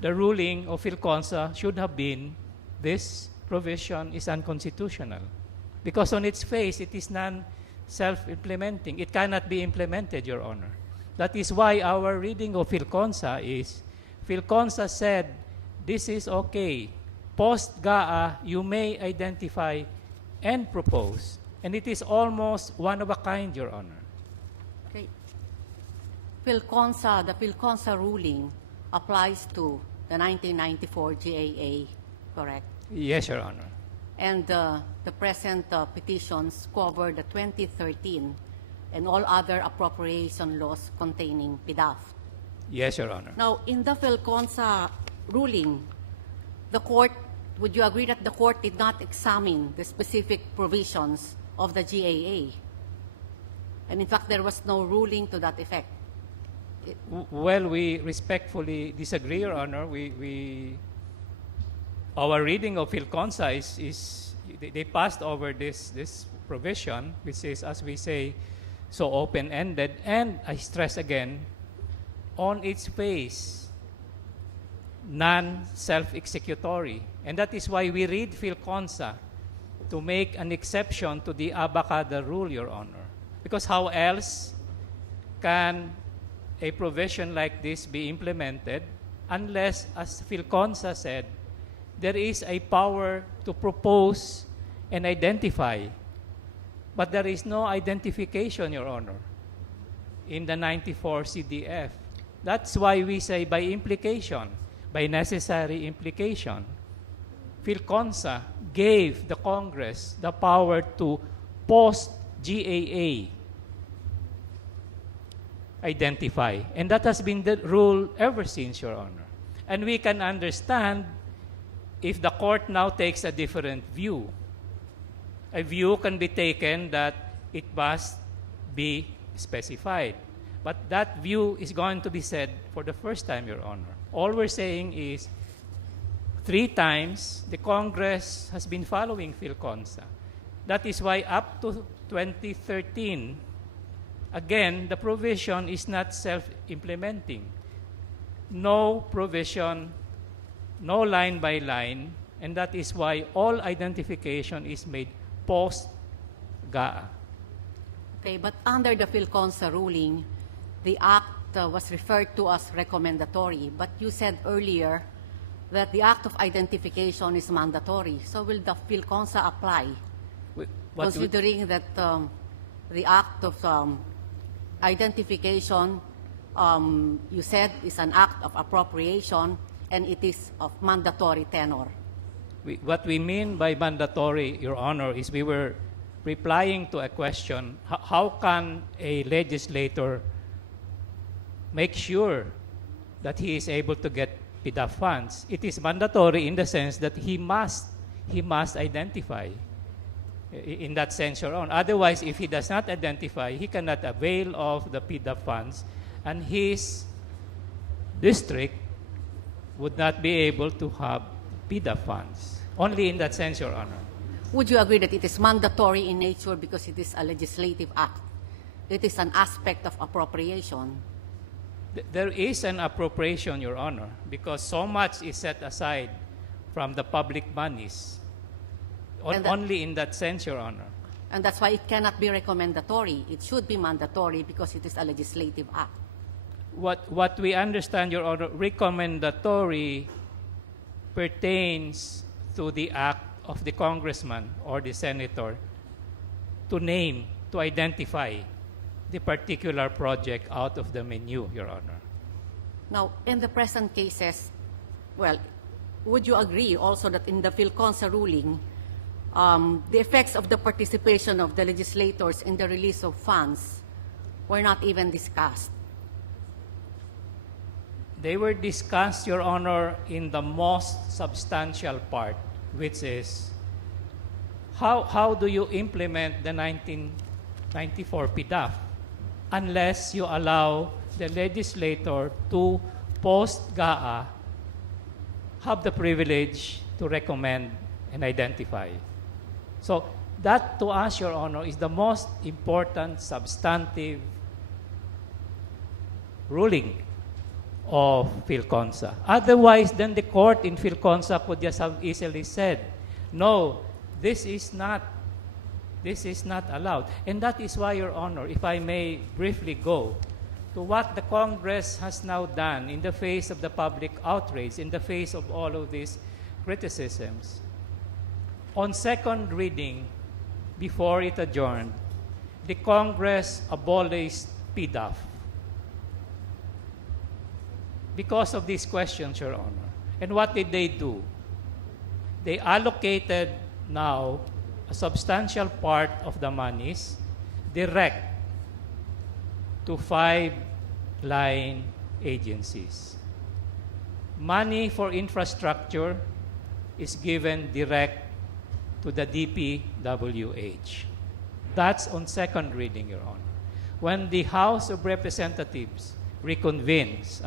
the ruling of PhilConsa should have been this provision is unconstitutional. Because on its face, it is non-self-implementing. It cannot be implemented, Your Honor. That is why our reading of PhilConsa is, PhilConsa said, this is okay. Post-GAA, you may identify and propose. And it is almost one of a kind, Your Honor. Okay. The PhilConsa ruling applies to the 1994 GAA, correct? Yes, Your Honor. And the present petitions cover the 2013 and all other appropriation laws containing PDAF. Yes, Your Honor. Now, in the PhilConsa ruling, the court, would you agree that the court did not examine the specific provisions of the GAA? And in fact, there was no ruling to that effect. Well, we respectfully disagree, Your Honor. Our reading of PhilConsa is they passed over this provision, which is, as we say, so open-ended, and I stress again, on its face, non-self-executory. And that is why we read PhilConsa to make an exception to the Abacada rule, Your Honor. Because how else can a provision like this be implemented unless, as PhilConsa said, there is a power to propose and identify, but there is no identification, Your Honor, in the 94 CDF. That's why we say by implication, by necessary implication, PhilConsa gave the Congress the power to post-GAA identify. And that has been the rule ever since, Your Honor. And we can understand if the court now takes a different view. A view can be taken that it must be specified. But that view is going to be said for the first time, Your Honor. All we're saying is 3 times the Congress has been following PhilConsa. That is why up to 2013, again, the provision is not self-implementing. No provision, no line by line, and that is why all identification is made post-GAA. Okay, but under the PhilConsa ruling, the act was referred to as recommendatory, but you said earlier that the act of identification is mandatory. So will the PhilConsa apply, considering that the act of identification, you said, is an act of appropriation and it is of mandatory tenor? What we mean by mandatory, Your Honor, is we were replying to a question, how can a legislator make sure that he is able to get PDAF funds? It is mandatory in the sense that he must identify. In that sense, Your Honor. Otherwise, if he does not identify, he cannot avail of the PDAF funds, and his district would not be able to have PDAF funds. Only in that sense, Your Honor. Would you agree that it is mandatory in nature because it is a legislative act? It is an aspect of appropriation. There is an appropriation, Your Honor, because so much is set aside from the public monies. Only in that sense, Your Honor. And that's why it cannot be recommendatory. It should be mandatory because it is a legislative act. What we understand, Your Honor, recommendatory pertains to the act of the congressman or the senator to name, to identify the particular project out of the menu, Your Honor. Now, in the present cases, well, would you agree also that in the PhilConsa ruling, the effects of the participation of the legislators in the release of funds were not even discussed? They were discussed, Your Honor, in the most substantial part, which is how do you implement the 1994 PDAF unless you allow the legislator to post-GAA have the privilege to recommend and identify. So that, to us, Your Honor, is the most important substantive ruling of PhilConsa. Otherwise, then the court in PhilConsa could just have easily said, no, this is not allowed. And that is why, Your Honor, if I may briefly go to what the Congress has now done in the face of the public outrage, in the face of all of these criticisms. On second reading, before it adjourned, the Congress abolished PDAF. Because of these questions, Your Honor. And what did they do? They allocated now a substantial part of the monies direct to 5 line agencies. Money for infrastructure is given direct to the DPWH. That's on second reading, Your Honor. When the House of Representatives reconvenes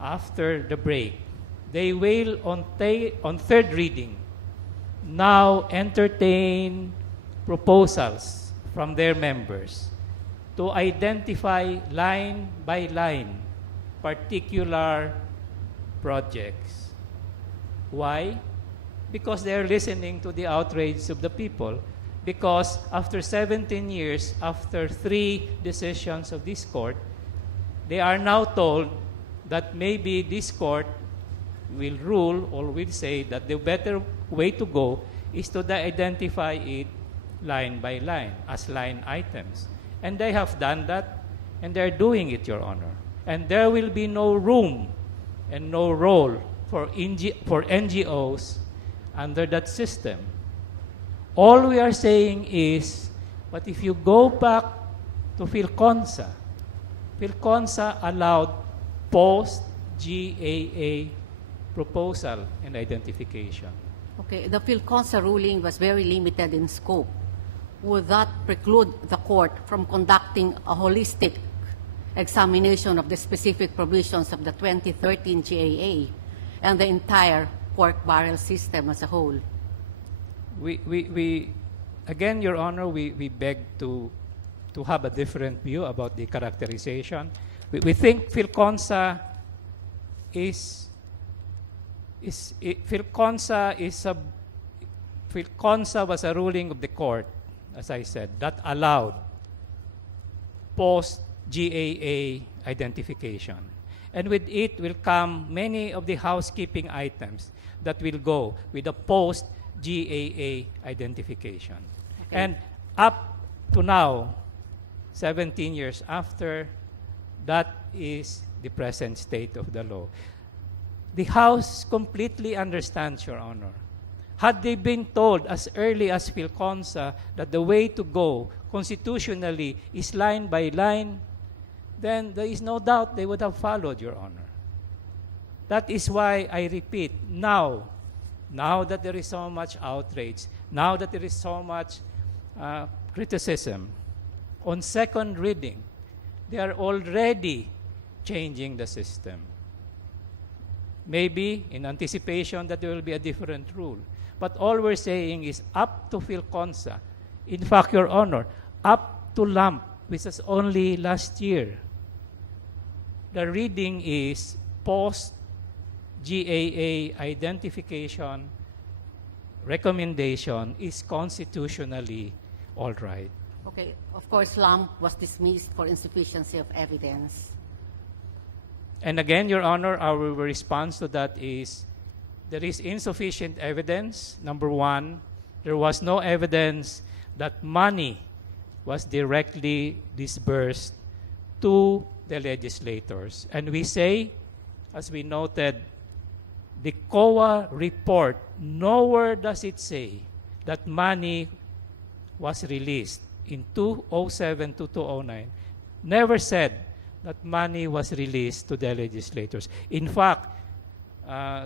after the break, they will on third reading now entertain proposals from their members to identify line by line particular projects. Why? Because they're listening to the outrage of the people. Because after 17 years, after 3 decisions of this court, they are now told that maybe this court will rule or will say that the better way to go is to identify it line by line as line items. And they have done that, and they're doing it, Your Honor. And there will be no room and no role for NGOs under that system. All we are saying is, but if you go back to PhilConsa allowed post-GAA proposal and identification. Okay, the PhilConsa ruling was very limited in scope. Would that preclude the court from conducting a holistic examination of the specific provisions of the 2013 GAA and the entire pork barrel system as a whole? We again, Your Honor, we beg to have a different view about the characterization. We think PhilConsa PhilConsa was a ruling of the court, as I said, that allowed post-GAA identification. And with it will come many of the housekeeping items that will go with the post-GAA identification. Okay. And up to now, 17 years after, that is the present state of the law. The House completely understands, Your Honor. Had they been told as early as PhilConsa that the way to go constitutionally is line by line, then there is no doubt they would have followed, Your Honor. That is why I repeat, now that there is so much outrage, now that there is so much criticism, on second reading, they are already changing the system. Maybe in anticipation that there will be a different rule. But all we're saying is up to PhilConsa. In fact, Your Honor, up to LAMP, which was only last year. The reading is post-GAA identification recommendation is constitutionally all right. Okay, of course, LAMP was dismissed for insufficiency of evidence. And again, Your Honor, our response to that is there is insufficient evidence. Number one, there was no evidence that money was directly disbursed to the legislators. And we say, as we noted, the COA report, nowhere does it say that money was released in 2007 to 2009. Never said that money was released to the legislators. In fact,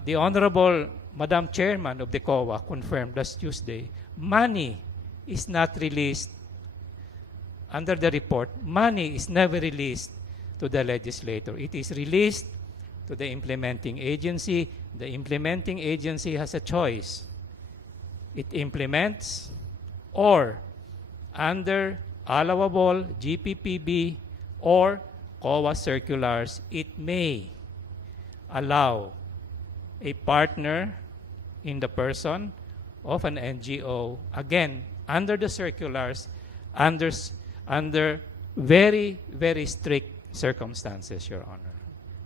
the Honorable Madam Chairman of the COA confirmed last Tuesday, money is not released under the report. Money is never released to the legislator. It is released to the implementing agency. The implementing agency has a choice. It implements or under allowable GPPB or COA circulars, it may allow a partner in the person of an NGO, again, under the circulars, under very, very strict circumstances, Your Honor.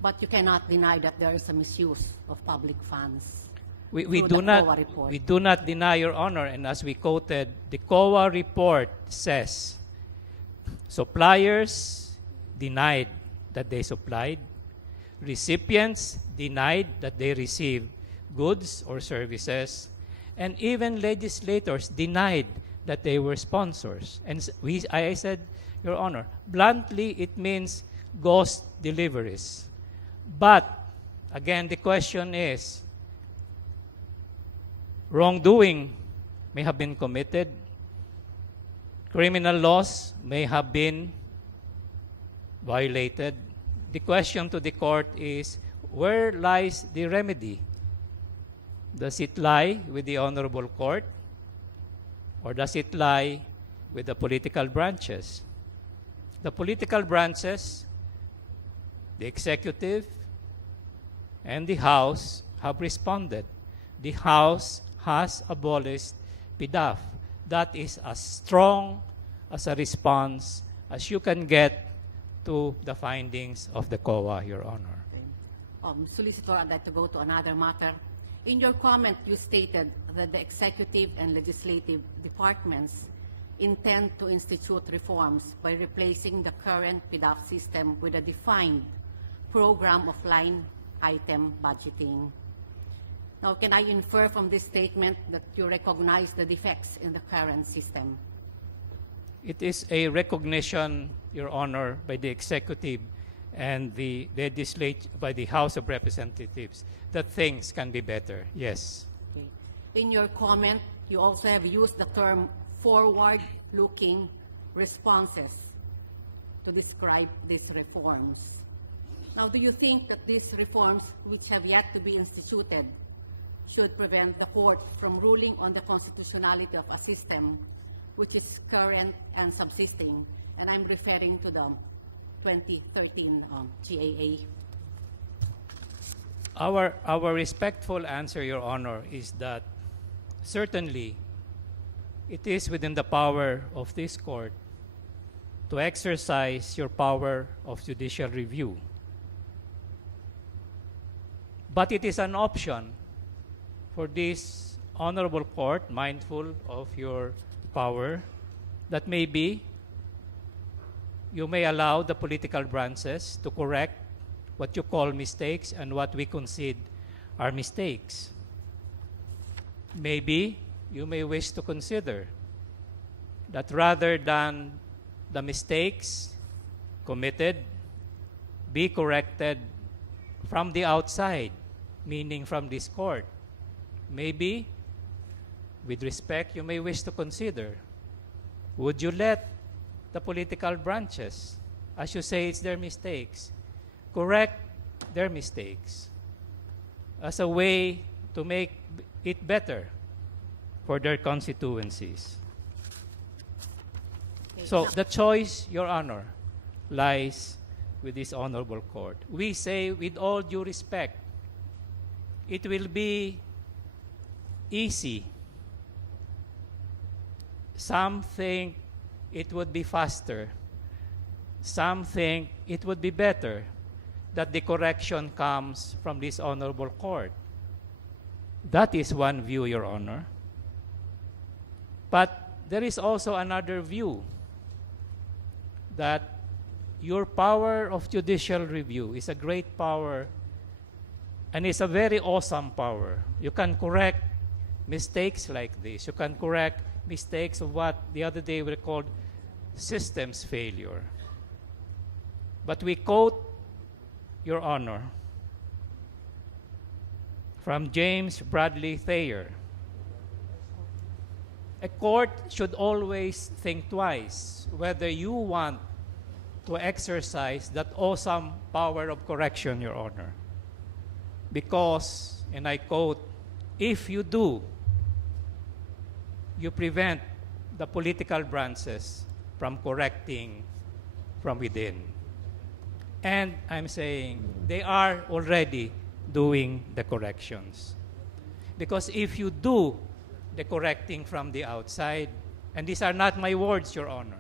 But you cannot deny that there is a misuse of public funds. We through do the not COA report. we do not deny, Your Honor, and as we quoted, the COA report says suppliers denied that they supplied, recipients denied that they received goods or services, and even legislators denied that they were sponsors. And I said, Your Honor, bluntly, it means ghost deliveries. But, again, the question is, wrongdoing may have been committed, criminal laws may have been violated. The question to the court is, where lies the remedy? Does it lie with the Honorable Court? Or does it lie with the political branches? The political branches, the executive, and the House have responded. The House has abolished PDAF. That is as strong as a response as you can get to the findings of the COA, Your Honor. Solicitor, I'd like to go to another matter. In your comment, you stated that the executive and legislative departments intend to institute reforms by replacing the current PDAF system with a defined program of line item budgeting. Now, can I infer from this statement that you recognize the defects in the current system? It is a recognition, Your Honor, by the executive and the legislature, by the House of Representatives, that things can be better. Yes. Okay. In your comment, you also have used the term forward-looking responses to describe these reforms. Now, do you think that these reforms, which have yet to be instituted, should prevent the court from ruling on the constitutionality of a system which is current and subsisting? And I'm referring to the 2013 GAA. Our respectful answer, Your Honor, is that certainly it is within the power of this court to exercise your power of judicial review. But it is an option for this honorable court, mindful of your power, that maybe you may allow the political branches to correct what you call mistakes and what we concede are mistakes. Maybe you may wish to consider that rather than the mistakes committed be corrected from the outside, meaning from this court, maybe, with respect, you may wish to consider, would you let the political branches, as you say it's their mistakes, correct their mistakes as a way to make it better for their constituencies? Okay. So the choice, Your Honor, lies with this honorable court. We say, with all due respect, it will be easy. Some think it would be faster. Some think it would be better that the correction comes from this honorable court. That is one view, Your Honor. But there is also another view, that your power of judicial review is a great power and it's a very awesome power. You can correct mistakes like this. You can correct mistakes of what the other day we called systems failure. But we quote, Your Honor, from James Bradley Thayer, a court should always think twice whether you want to exercise that awesome power of correction, Your Honor. Because, and I quote, if you do, you prevent the political branches from correcting from within. And I'm saying they are already doing the corrections. Because if you do the correcting from the outside, and these are not my words, Your Honor,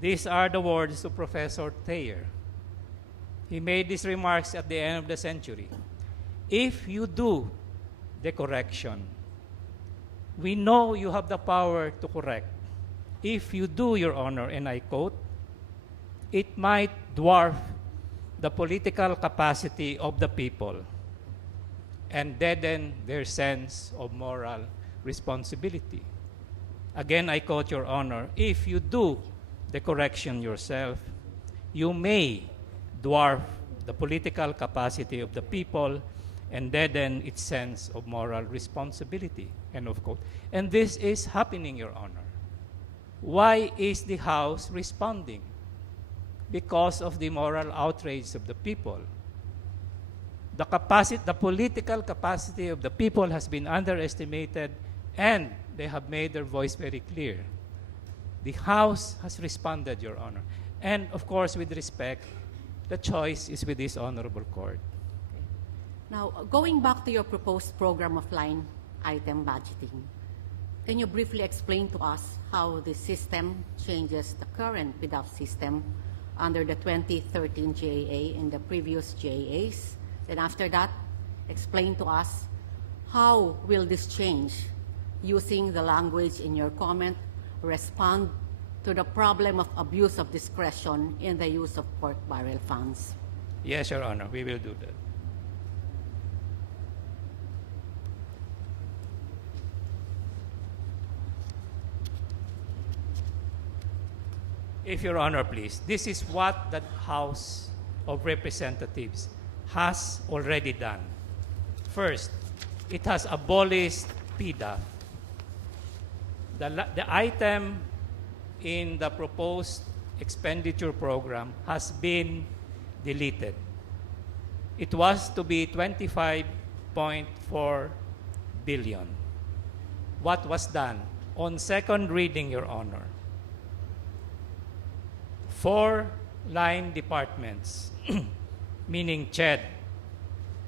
these are the words of Professor Thayer. He made these remarks at the end of the century. If you do the correction, we know you have the power to correct. If you do, Your Honor, and I quote, it might dwarf the political capacity of the people and deaden their sense of moral responsibility. Again, I quote, Your Honor, if you do the correction yourself, you may dwarf the political capacity of the people and deaden its sense of moral responsibility, end of quote. And this is happening, Your Honor. Why is the House responding? Because of the moral outrage of the people. The political capacity of the people has been underestimated, and they have made their voice very clear. The House has responded, Your Honor. And of course, with respect, the choice is with this honorable court. Now, going back to your proposed program of line item budgeting, can you briefly explain to us how the system changes the current PDAF system under the 2013 GAA and the previous GAAs? Then after that, explain to us how will this change, using the language in your comment, respond to the problem of abuse of discretion in the use of pork barrel funds? Yes, Your Honor, we will do that. If Your Honor, please, this is what the House of Representatives has already done. First, it has abolished PDAF. The item in the proposed expenditure program has been deleted. It was to be 25.4 billion. What was done? On second reading, Your Honor, 4 line departments, meaning CHED,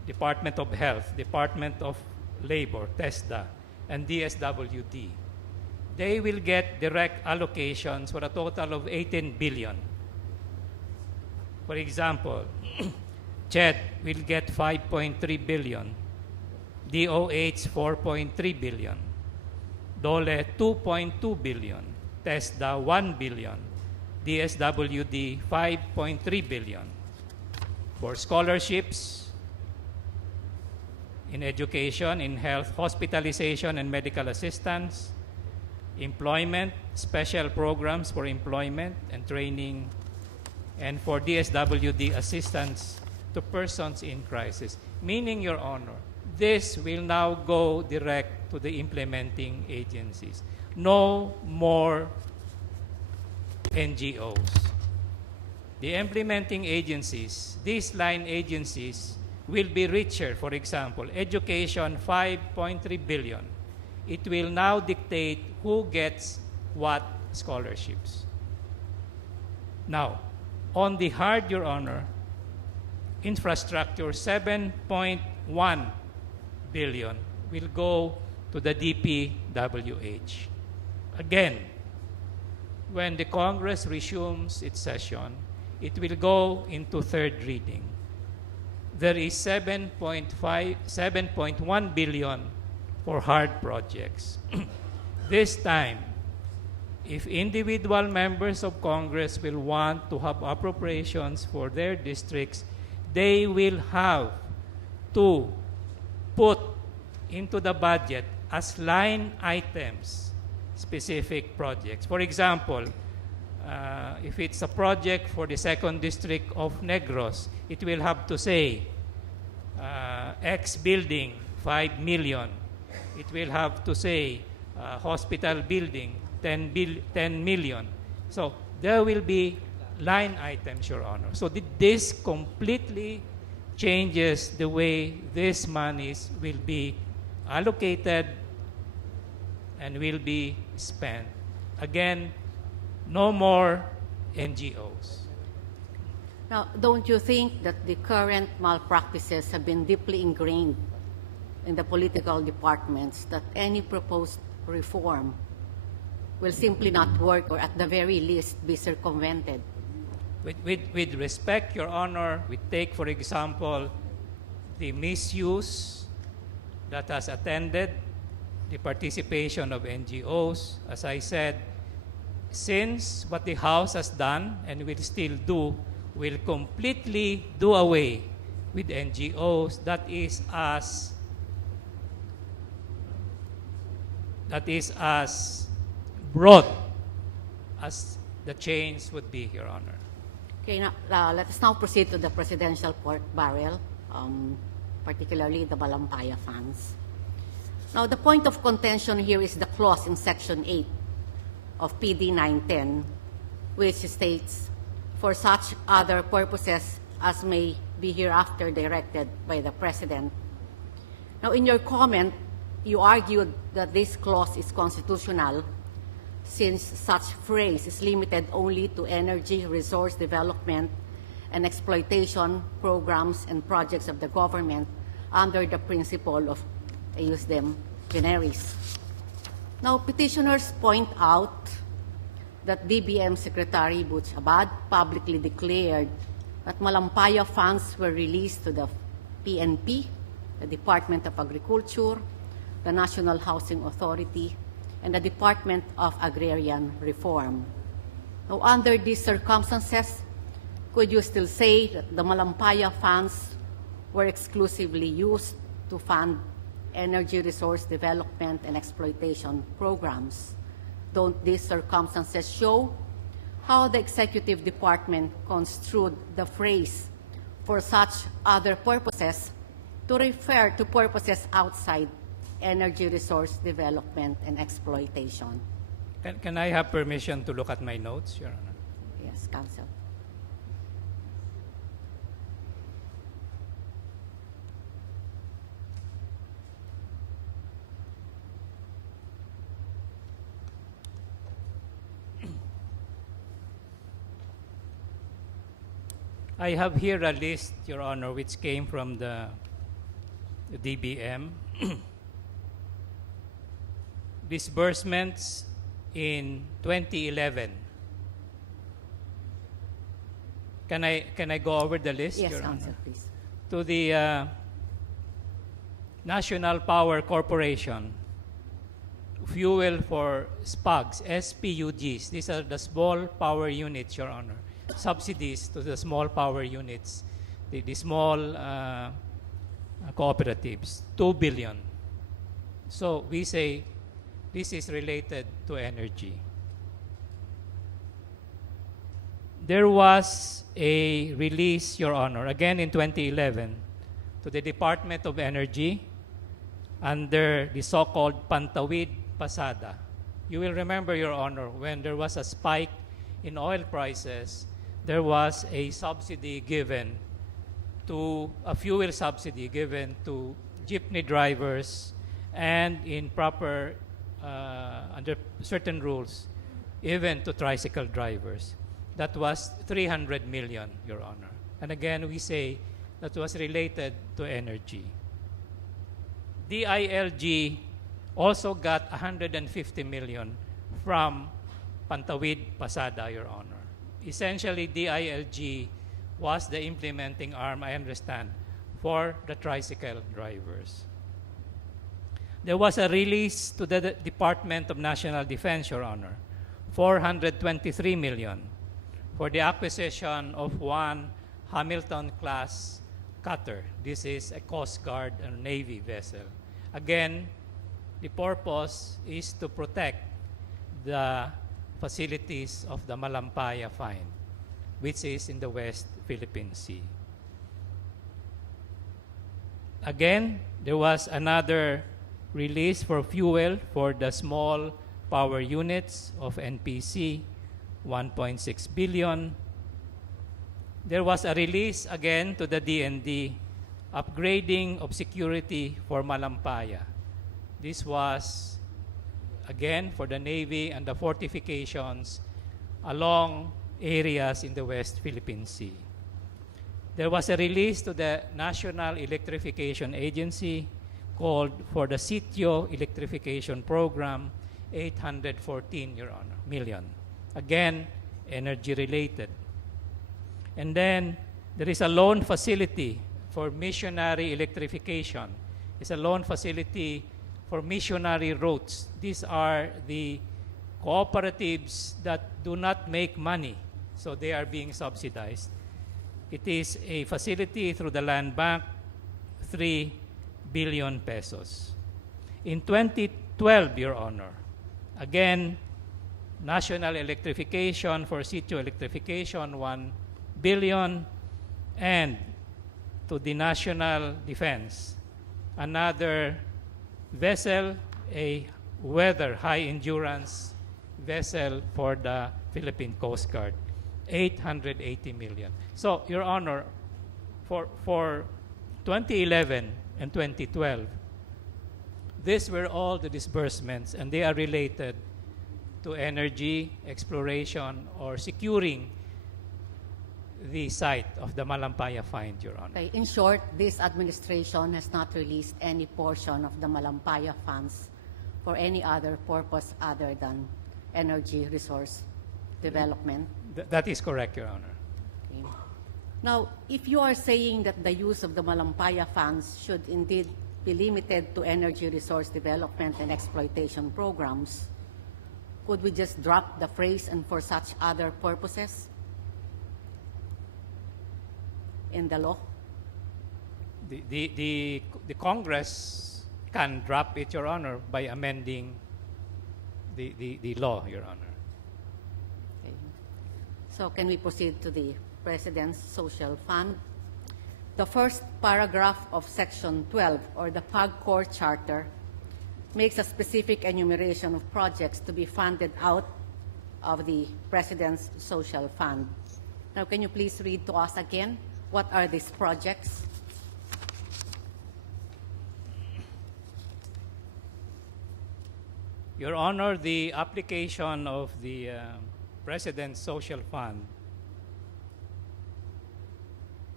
Department of Health, Department of Labor, TESDA, and DSWD, they will get direct allocations for a total of 18 billion. For example, CHED will get 5.3 billion, DOH 4.3 billion, DOLE 2.2 billion, TESDA 1 billion, DSWD 5.3 billion. For scholarships in education, in health, hospitalization and medical assistance, employment, special programs for employment and training, and for DSWD assistance to persons in crisis. Meaning, Your Honor, this will now go direct to the implementing agencies. No more NGOs. The implementing agencies, these line agencies, will be richer. For example, education, 5.3 billion. It will now dictate who gets what scholarships. Now, on the hard, Your Honor, infrastructure, 7.1 billion will go to the DPWH. Again, when the Congress resumes its session, it will go into third reading. There is 7.1 billion for hard projects. This time, if individual members of Congress will want to have appropriations for their districts, they will have to put into the budget as line items specific projects. For example, if it's a project for the 2nd District of Negros, it will have to say X building, 5 million. It will have to say hospital building, 10 million. So there will be line items, Your Honor. So this completely changes the way these monies will be allocated and will be spent. Again, no more NGOs. Now, don't you think that the current malpractices have been deeply ingrained in the political departments, that any proposed reform will simply not work, or at the very least be circumvented? With respect, Your Honor, we take, for example, the misuse that has attended the participation of NGOs. As I said, since what the House has done and will still do will completely do away with NGOs, that is as broad as the change would be, Your Honor. Okay, now, let us now proceed to the presidential pork barrel, particularly the Malampaya funds. Now, the point of contention here is the clause in Section 8 of PD 910, which states, for such other purposes as may be hereafter directed by the President. Now, in your comment, you argued that this clause is constitutional since such phrase is limited only to energy resource development and exploitation programs and projects of the government under the principle of, I use them, generis. Now, petitioners point out that DBM Secretary Butch Abad publicly declared that Malampaya funds were released to the PNP, the Department of Agriculture, the National Housing Authority, and the Department of Agrarian Reform. Now, under these circumstances, could you still say that the Malampaya funds were exclusively used to fund energy resource development and exploitation programs? Don't these circumstances show how the executive department construed the phrase for such other purposes to refer to purposes outside energy resource development and exploitation? Can I have permission to look at my notes, Your Honor? Yes, Counsel. I have here a list, Your Honor, which came from the DBM. Disbursements in 2011. Can I go over the list, Yes, Your Counsel, Honor? please. To the National Power Corporation, fuel for SPUGs, SPUGs. These are the small power units, Your Honor. Subsidies to the small power units, the small cooperatives, 2 billion. So we say this is related to energy. There was a release, Your Honor, again in 2011, to the Department of Energy under the so-called Pantawid Pasada. You will remember, Your Honor, when there was a spike in oil prices, there was a subsidy given to, a fuel subsidy given to jeepney drivers, and in proper, under certain rules, even to tricycle drivers. That was 300 million, Your Honor. And again, we say that was related to energy. DILG also got 150 million from Pantawid Pasada, Your Honor. Essentially, DILG was the implementing arm, I understand, for the tricycle drivers. There was a release to the Department of National Defense, Your Honor, 423 million for the acquisition of one Hamilton-class cutter. This is a Coast Guard and Navy vessel. Again, the purpose is to protect the facilities of the Malampaya Find, which is in the West Philippine Sea. Again, there was another release for fuel for the small power units of NPC, 1.6 billion. There was a release again to the DND, upgrading of security for Malampaya. This was again for the Navy and the fortifications along areas in the West Philippine Sea. there was a release to the National Electrification Agency called for the Sitio Electrification Program, 814, Your Honor, million. Again, energy related. And then there is a loan facility for missionary electrification. It's a loan facility for missionary roads. These are the cooperatives that do not make money, so they are being subsidized. It is a facility through the Land Bank, 3 billion pesos. In 2012, Your Honor, again, national electrification for sitio electrification, 1 billion, and to the national defense, another vessel, a weather high endurance vessel for the Philippine Coast Guard, 880 million. So, Your Honor, for 2011 and 2012, these were all the disbursements, and they are related to energy, exploration, or securing the site of the Malampaya find, Your Honor. Okay. In short, this administration has not released any portion of the Malampaya funds for any other purpose other than energy resource development. That is correct, Your Honor. Okay. Now, if you are saying that the use of the Malampaya funds should indeed be limited to energy resource development and exploitation programs, could we just drop the phrase "and for such other purposes" in the law? The Congress can drop it, Your Honor, by amending the law, Your Honor. Okay. So can we proceed to the President's Social Fund? The first paragraph of Section 12, or the PAGCOR Charter, makes a specific enumeration of projects to be funded out of the President's Social Fund. Now, can you please read to us again what are these projects? Your Honor, the application of the President's Social Fund,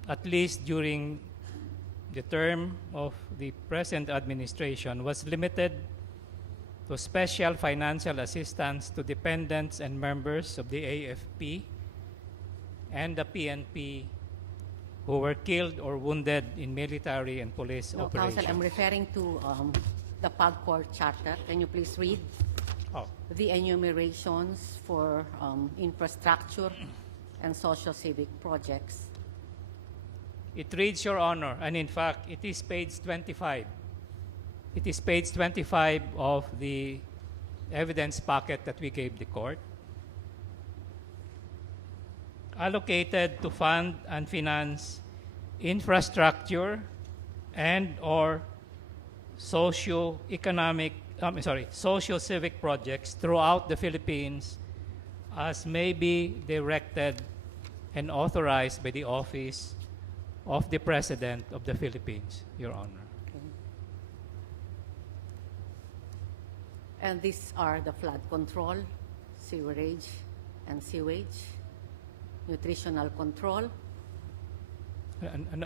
at least during the term of the present administration, was limited to special financial assistance to dependents and members of the AFP and the PNP who were killed or wounded in military and police No, operations. Counsel, I'm referring to the PAGCOR Charter. Can you please read Oh. the enumerations for infrastructure and social civic projects? It reads, Your Honor, and in fact, it is page 25. It is page 25 of the evidence packet that we gave the court. Allocated to fund and finance infrastructure and or socio-civic projects throughout the Philippines as may be directed and authorized by the office of the President of the Philippines, Your Honor. And these are the flood control, sewerage and sewage, nutritional control.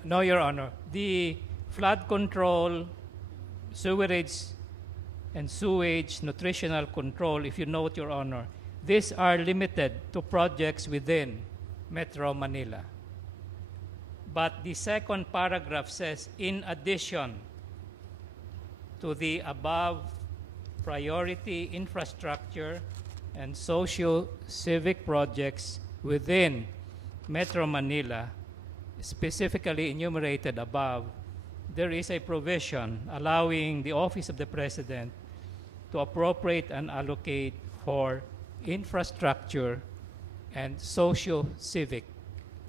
No, Your Honor. The flood control, sewerage, and sewage nutritional control, if you note, Your Honor, these are limited to projects within Metro Manila. But the second paragraph says, in addition to the above priority infrastructure and socio-civic projects within Metro Manila, specifically enumerated above, there is a provision allowing the Office of the President to appropriate and allocate for infrastructure and socio-civic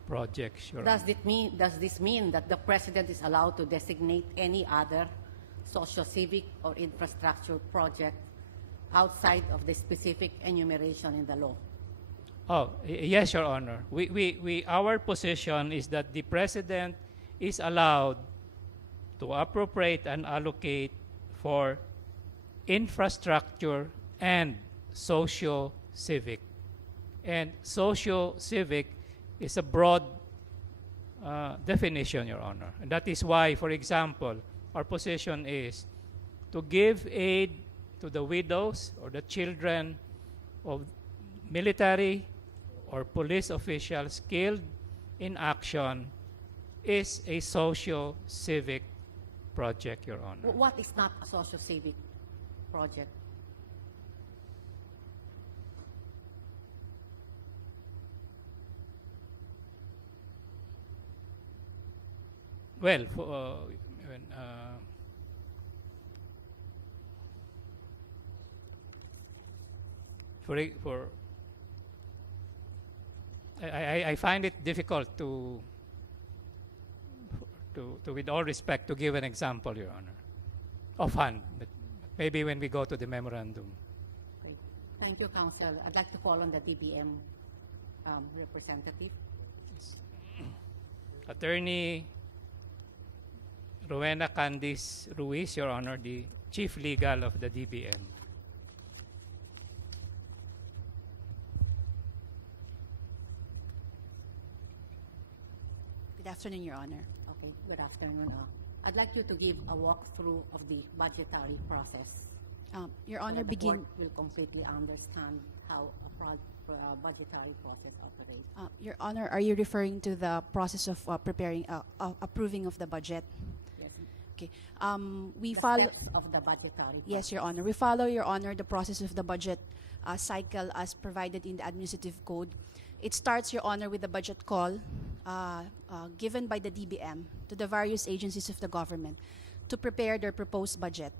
projects. Your Does this mean that the President is allowed to designate any other socio-civic or infrastructure project outside of the specific enumeration in the law? Oh, yes, Your Honor. Our position is that the President is allowed to appropriate and allocate for infrastructure and socio-civic. And socio-civic is a broad definition, Your Honor. And that is why, for example, our position is to give aid to the widows or the children of military or police officials killed in action is a socio-civic project, Your Honor. What is not a socio-civic project? Well, for I find it difficult to, with all respect, to give an example, Your Honor, offhand. But maybe when we go to the memorandum. Okay. Thank you, Counsel. I'd like to call on the DBM representative. Attorney Rowena Candice Ruiz, Your Honor, the Chief Legal of the DBM. Good afternoon, Your Honor. Okay, good afternoon. I'd like you to give a walkthrough of the budgetary process. Your so Honor, that the begin. court will completely understand how a budgetary process operates. Your Honor, are you referring to the process of approving of the budget? Yes. Okay. We The follow. steps of the budgetary Yes, Your process. Honor. We follow, Your Honor, the process of the budget cycle as provided in the administrative code. It starts, Your Honor, with the budget call given by the DBM to the various agencies of the government to prepare their proposed budget.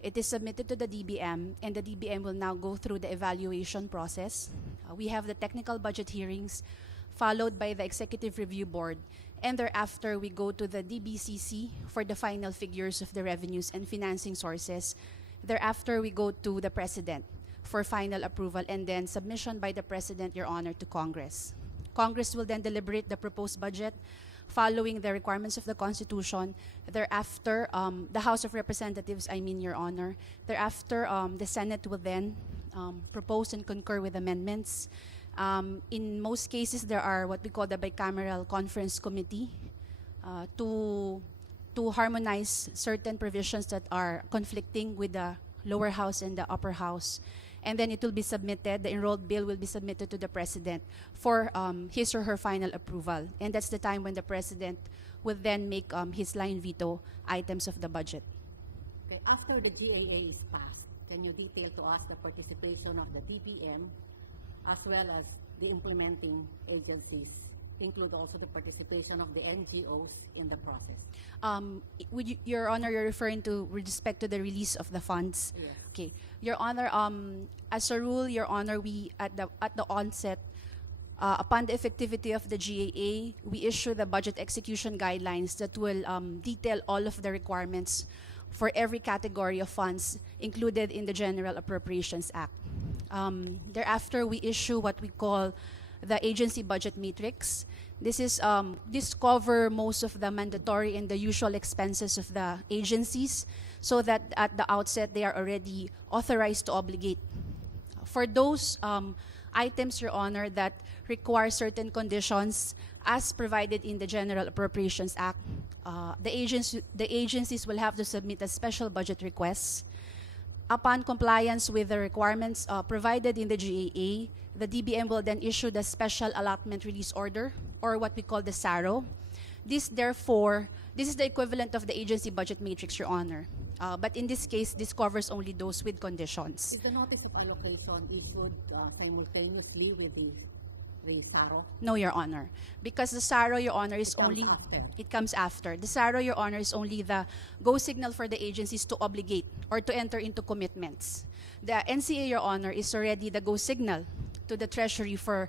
It is submitted to the DBM, and the DBM will now go through the evaluation process. We have the technical budget hearings, followed by the Executive Review Board, and thereafter we go to the DBCC for the final figures of the revenues and financing sources. Thereafter, we go to the President for final approval and then submission by the President, Your Honor, to Congress. Congress will then deliberate the proposed budget following the requirements of the Constitution. Thereafter, the House of Representatives, Your Honor. Thereafter, the Senate will then propose and concur with amendments. In most cases, there are what we call the bicameral conference committee to harmonize certain provisions that are conflicting with the lower house and the upper house. And then it will be submitted, the enrolled bill will be submitted to the President for his or her final approval. And that's the time when the President will then make his line veto items of the budget. Okay, after the GAA is passed, can you detail to us the participation of the DBM as well as the implementing agencies, include also the participation of the NGOs in the process? Your Honor, you're referring to with respect to the release of the funds? Yes. Okay. Your Honor, as a rule, Your Honor, we at the onset, upon the effectivity of the GAA, we issue the budget execution guidelines that will detail all of the requirements for every category of funds included in the General Appropriations Act. Thereafter, we issue what we call the agency budget matrix. This cover most of the mandatory and the usual expenses of the agencies, so that at the outset they are already authorized to obligate. For those items, Your Honor, that require certain conditions as provided in the General Appropriations Act, the agencies will have to submit a special budget request. Upon compliance with the requirements provided in the GAA, the DBM will then issue the Special Allotment Release Order, or what we call the SARO. This, therefore, this is the equivalent of the agency budget matrix, Your Honor. But in this case, this covers only those with conditions. Is the notice of allocation issued simultaneously with the SARO? No, Your Honor. Because the SARO, Your Honor, is It comes only... after. It comes after. The SARO, Your Honor, is only the go signal for the agencies to obligate or to enter into commitments. The NCA, Your Honor, is already the go signal to the Treasury for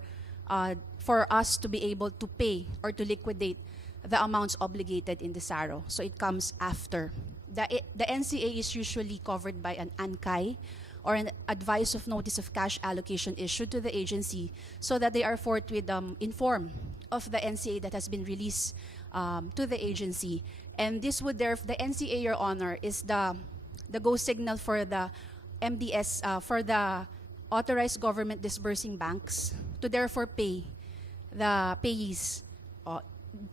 us to be able to pay or to liquidate the amounts obligated in the SARO. So it comes after. The NCA is usually covered by an ANCAI, or an advice of notice of cash allocation issued to the agency, so that they are forthwith informed of the NCA that has been released to the agency. And this would the NCA, Your Honor, is the go signal for the MDS, for the authorized government disbursing banks to therefore pay the payees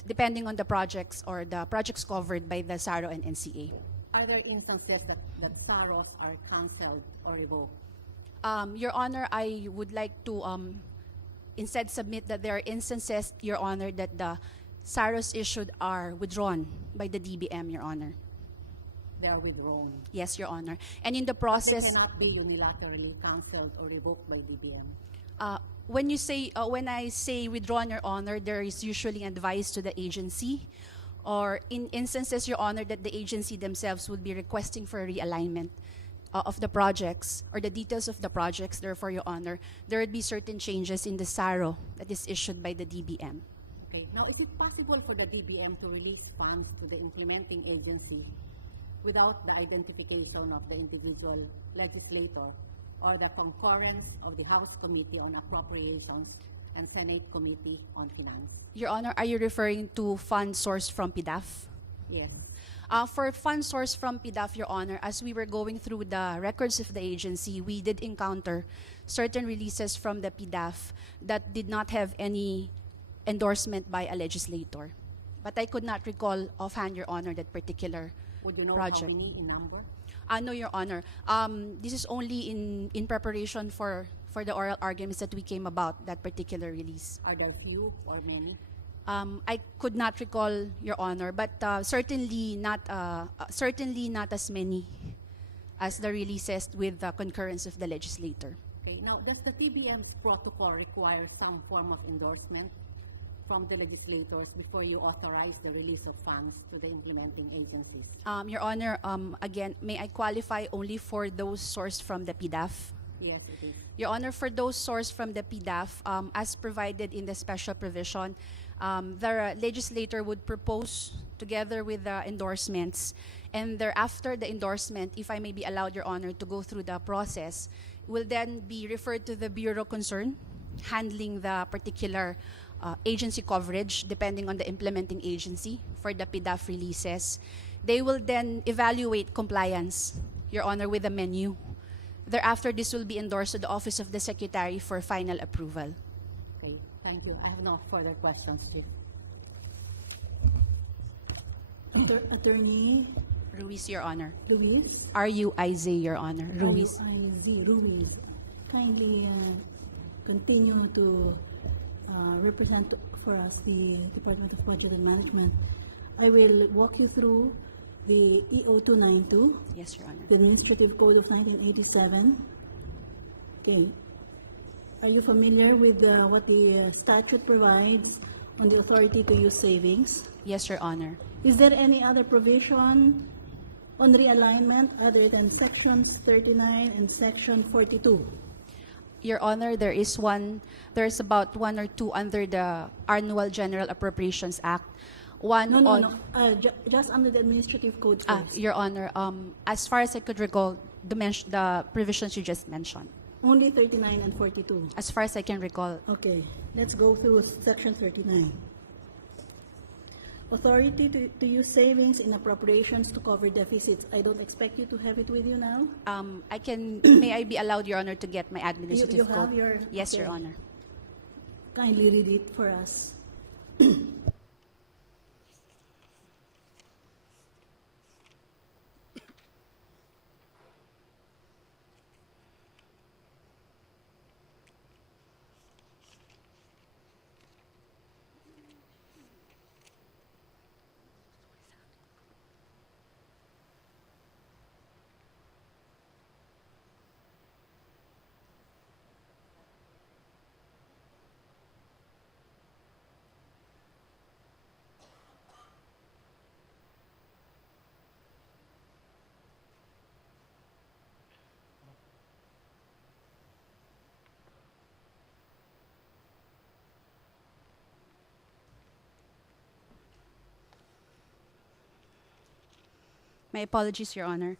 depending on the projects or the projects covered by the SARO and NCA. Are there instances that SAROs are canceled or revoked? Your Honor, I would like to instead submit that there are instances, Your Honor, that the SAROs issued are withdrawn by the DBM, Your Honor. They are withdrawn. Yes, Your Honor. And in the They process, cannot be unilaterally canceled or revoked by DBM. when I say withdrawn, Your Honor, there is usually advice to the agency, or in instances, Your Honor, that the agency themselves would be requesting for a realignment of the projects or the details of the projects. Therefore, Your Honor, there would be certain changes in the SARO that is issued by the DBM. Okay. Now, is it possible for the DBM to release funds to the implementing agency without the identification of the individual legislator or the concurrence of the House Committee on Appropriations and Senate Committee on Finance? Your Honor, are you referring to funds sourced from PDAF? Yes. For funds sourced from PDAF, Your Honor, as we were going through the records of the agency, we did encounter certain releases from the PDAF that did not have any endorsement by a legislator. But I could not recall offhand, Your Honor, that particular Would you know project. how many in number? No, Your Honor. This is only in preparation for the oral arguments that we came about that particular release. Are there few or many? I could not recall, Your Honor, but certainly not as many as the releases with the concurrence of the legislator. Okay. Now, does the TBM's protocol require some form of endorsement from the legislators before you authorize the release of funds to the implementing agencies? Your Honor, again, may I qualify only for those sourced from the PDAF? Yes, it is. Your Honor, for those sourced from the PDAF, as provided in the special provision, the legislator would propose together with the endorsements, and thereafter the endorsement, if I may be allowed, Your Honor, to go through the process, will then be referred to the Bureau concerned, handling the particular agency coverage depending on the implementing agency for the PDAF releases. They will then evaluate compliance, Your Honor, with the menu. Thereafter, this will be endorsed to the Office of the Secretary for final approval. Okay, thank you. I have no further questions, Chief. Attorney Ruiz, Your Honor. Ruiz. R-U-I-Z, Your Honor. Ruiz. Ruiz. Kindly continue to represent for us the Department of Budget and Management. I will walk you through the EO 292, Yes, Your Honor. the Administrative Code of 1987. Okay. Are you familiar with what the statute provides on the authority to use savings? Yes, Your Honor. Is there any other provision on realignment other than sections 39 and section 42? Your Honor, there's about one or two under the Annual General Appropriations Act. One No. Just under the administrative code first. Your Honor, as far as I could recall, the provisions you just mentioned. Only 39 and 42. As far as I can recall, Okay, let's go through section 39. Authority to use savings in appropriations to cover deficits. I don't expect you to have it with you now. may I be allowed, Your Honor, to get my administrative You code? have your... Yes, okay. Your Honor. Kindly read it for us. My apologies, Your Honor.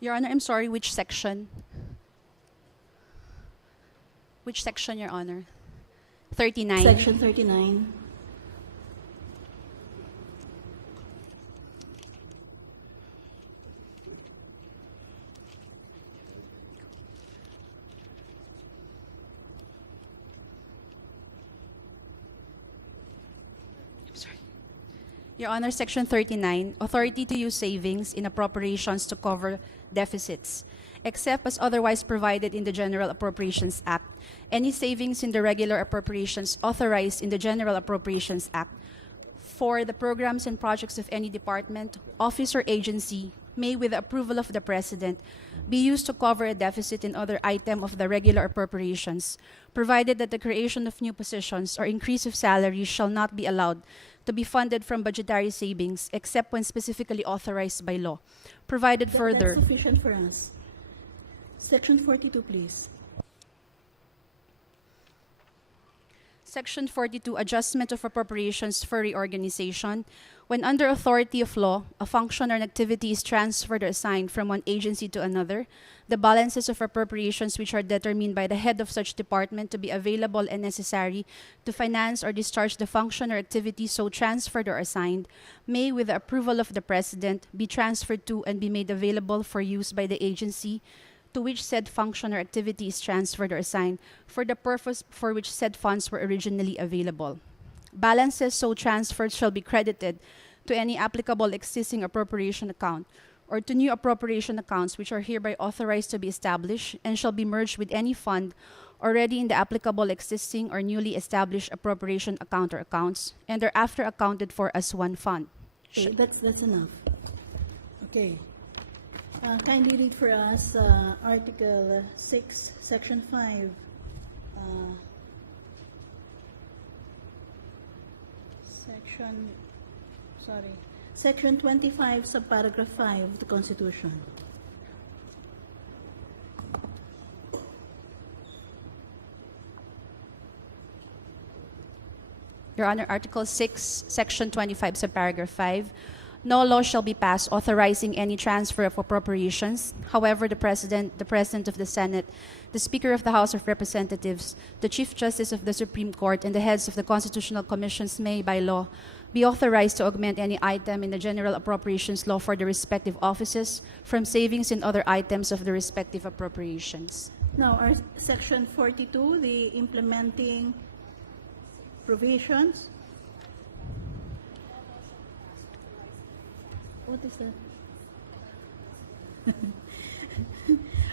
Your Honor, I'm sorry, which section? Which section, Your Honor? 39. Section 39. Your Honor, Section 39, authority to use savings in appropriations to cover deficits. Except as otherwise provided in the General Appropriations Act, any savings in the regular appropriations authorized in the General Appropriations Act for the programs and projects of any department, office, or agency may, with the approval of the President, be used to cover a deficit in other item of the regular appropriations, provided that the creation of new positions or increase of salaries shall not be allowed to be funded from budgetary savings except when specifically authorized by law. Provided further. That's sufficient for us. Section 42, please. Section 42, adjustment of appropriations for reorganization. When under authority of law, a function or an activity is transferred or assigned from one agency to another, the balances of appropriations which are determined by the head of such department to be available and necessary to finance or discharge the function or activity so transferred or assigned may, with the approval of the President, be transferred to and be made available for use by the agency to which said function or activity is transferred or assigned for the purpose for which said funds were originally available. Balances so transferred shall be credited to any applicable existing appropriation account or to new appropriation accounts which are hereby authorized to be established and shall be merged with any fund already in the applicable existing or newly established appropriation account or accounts and thereafter accounted for as one fund. Okay, that's enough. Okay. Kindly read for us Article 6, Section 5. Section 25, subparagraph 5 of the Constitution. Your Honor, Article 6, Section 25, subparagraph 5. No law shall be passed authorizing any transfer of appropriations. However, the President of the Senate, the Speaker of the House of Representatives, the Chief Justice of the Supreme Court, and the heads of the constitutional commissions may, by law, be authorized to augment any item in the general appropriations law for the respective offices from savings in other items of the respective appropriations. Now, our Section 42, the implementing provisions. What is that?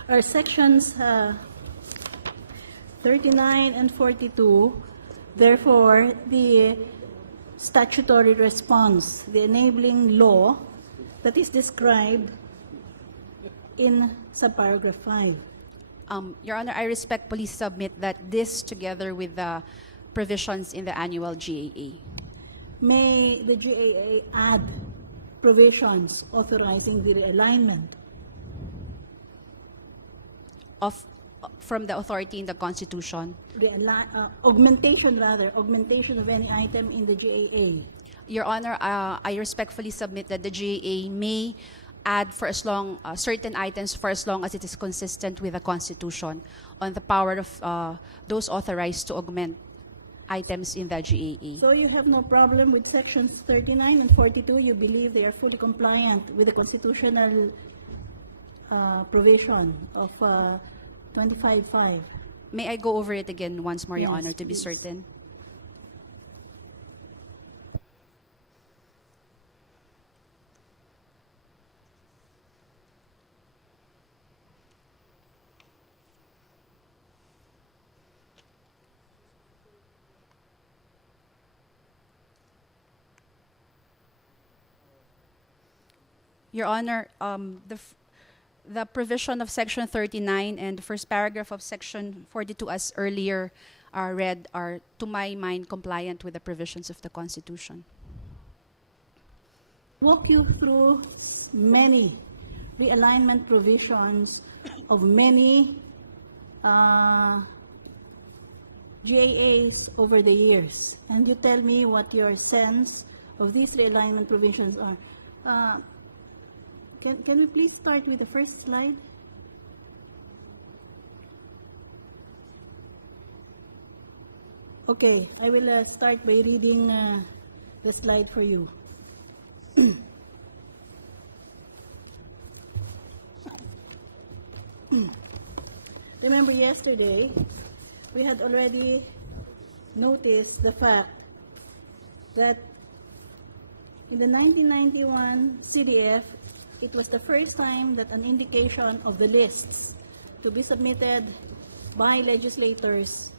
Our sections 39 and 42, therefore, the statutory response, the enabling law that is described in subparagraph 5. Your Honor, I respectfully submit that this, together with the provisions in the annual GAA. May the GAA add provisions authorizing the realignment from the authority in the Constitution? Augmentation of any item in the GAA. Your Honor, I respectfully submit that the GAA may add for as long certain items for as long as it is consistent with the Constitution on the power of those authorized to augment items in the GAA. So you have no problem with sections 39 and 42? You believe they are fully compliant with the constitutional provision of 25.5? May I go over it again once more, Your Yes, Honor, to be please. certain? Your Honor, the provision of Section 39 and the first paragraph of Section 42, as earlier read, are, to my mind, compliant with the provisions of the Constitution. Walk you through many realignment provisions of many GAAs over the years, and you tell me what your sense of these realignment provisions are. Can we please start with the first slide? Okay, I will start by reading the slide for you. Remember yesterday, we had already noticed the fact that in the 1991 CDF, it was the first time that an indication of the lists to be submitted by legislators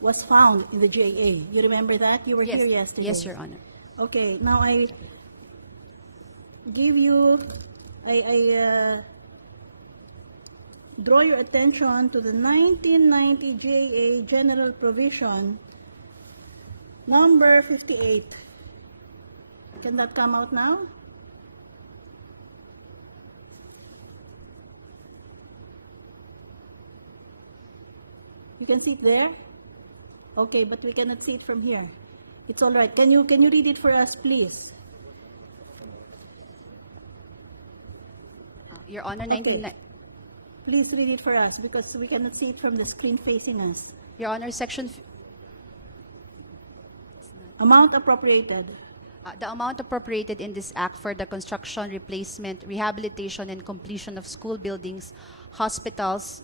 was found in the JA. You remember that? You were Yes, here yesterday. yes, Your Honor. Okay, now I give you, I draw your attention to the 1990 JA General Provision, number 58. Can that come out now? You can see it there? Okay, but we cannot see it from here. It's all right. Can you read it for us, please? Your Honor, Okay. Please read it for us because we cannot see it from the screen facing us. Your Honor, Amount appropriated. the amount appropriated in this act for the construction, replacement, rehabilitation, and completion of school buildings, hospitals,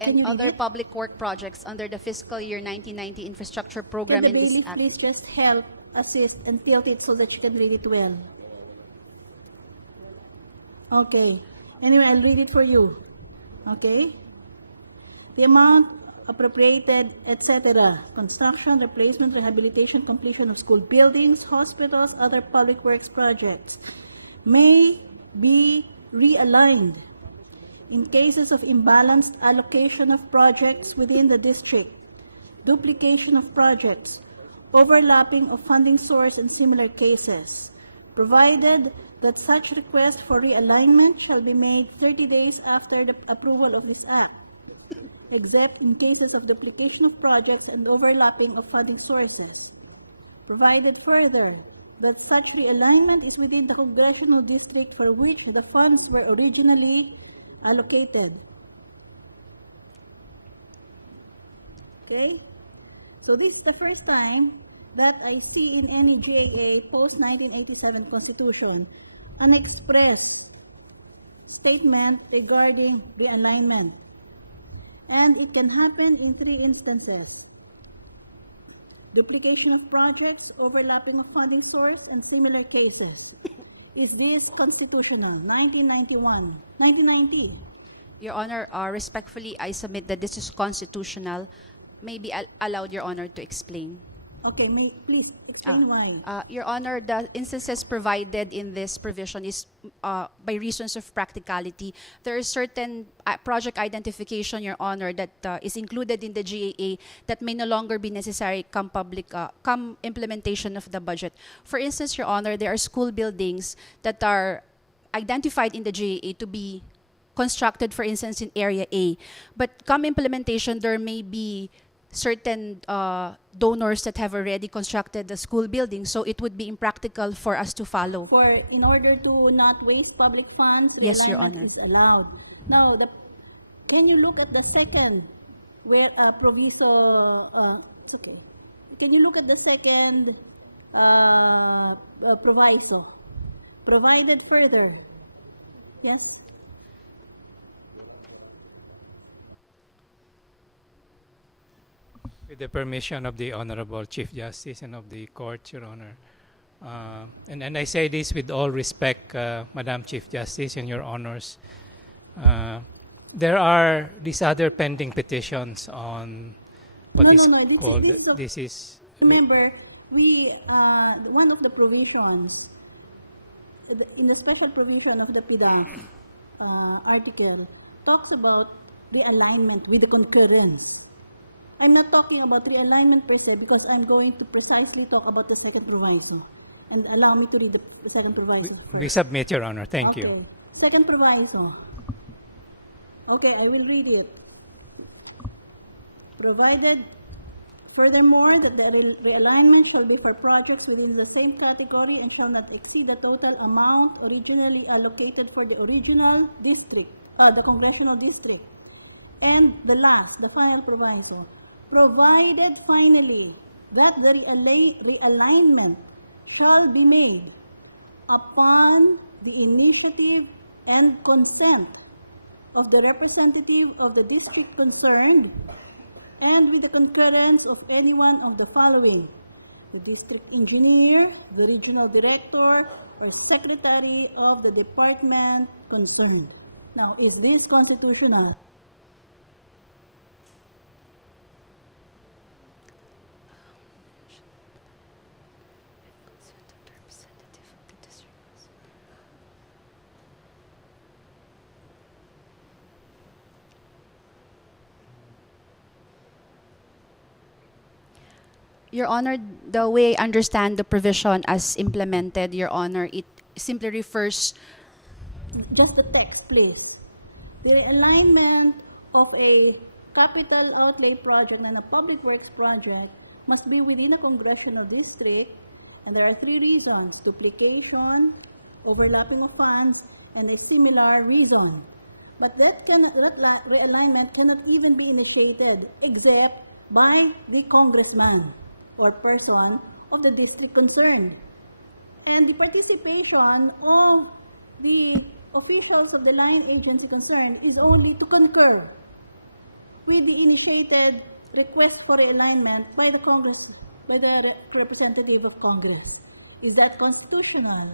Can and you read other it? public work projects under the fiscal year 1990 infrastructure program Can the in this bailiff act. please just help, assist, and tilt it so that you can read it well? Okay. Anyway, I'll read it for you. Okay? The amount appropriated, etc. Construction, replacement, rehabilitation, completion of school buildings, hospitals, other public works projects may be realigned in cases of imbalanced allocation of projects within the district, duplication of projects, overlapping of funding source and similar cases, provided that such request for realignment shall be made 30 days after the approval of this act, except in cases of duplication of projects and overlapping of funding sources. Provided further that such realignment is within the congressional district for which the funds were originally allocated. Okay? So this is the first time that I see in any JA post-1987 Constitution an express statement regarding the alignment. And it can happen in 3 instances. Duplication of projects, overlapping of funding source, and similar cases. Is this constitutional? 1991, 1990. Your Honor, respectfully, I submit that this is constitutional. May be allowed, Your Honor, to explain. Okay, please explain why. Your Honor, the instances provided in this provision is by reasons of practicality. There is certain project identification, Your Honor, that is included in the GAA that may no longer be necessary come implementation of the budget. For instance, Your Honor, there are school buildings that are identified in the GAA to be constructed, for instance, in Area A. But come implementation, there may be certain donors that have already constructed the school building, so it would be impractical for us to follow. In order to not waste public funds, Yes, Your realignment Honor. is allowed. Now, can you look at the second where proviso? Okay. Can you look at the second proviso? Provided further. Yes. With the permission of the Honorable Chief Justice and of the Court, Your Honor. And I say this with all respect, Madam Chief Justice and Your Honors. There are these other pending petitions on what No, is no, no, called, this is Remember, one of the provisions, in the special provision of the PDAS article, talks about the alignment with the concurrence. I'm not talking about realignment per se because I'm going to precisely talk about the second proviso. And allow me to read the second proviso. we submit, Your Honor. Thank you. Okay. Second proviso. Okay, I will read it. Provided Furthermore, that the realignment shall be for projects within the same category and shall not exceed the total amount originally allocated for the original district, the congressional district. And the last, the final proviso, provided finally that the realignment shall be made upon the initiative and consent of the representative of the district concerned and with the concurrence of any one of the following: the district engineer, the regional director, or secretary of the department concerned. Now, is this constitutional? Your Honor, the way I understand the provision as implemented, Your Honor, it simply refers, Just the text, please. The alignment of a capital outlay project and a public works project must be within a congressional district, and there are three reasons: duplication, overlapping of funds, and a similar reason. But that realignment cannot even be initiated except by the congressman or person of the district concerned. And the participation of the officials of the line agency concerned is only to concur with the initiated request for alignment by the Congress, by the representative of Congress. Is that constitutional?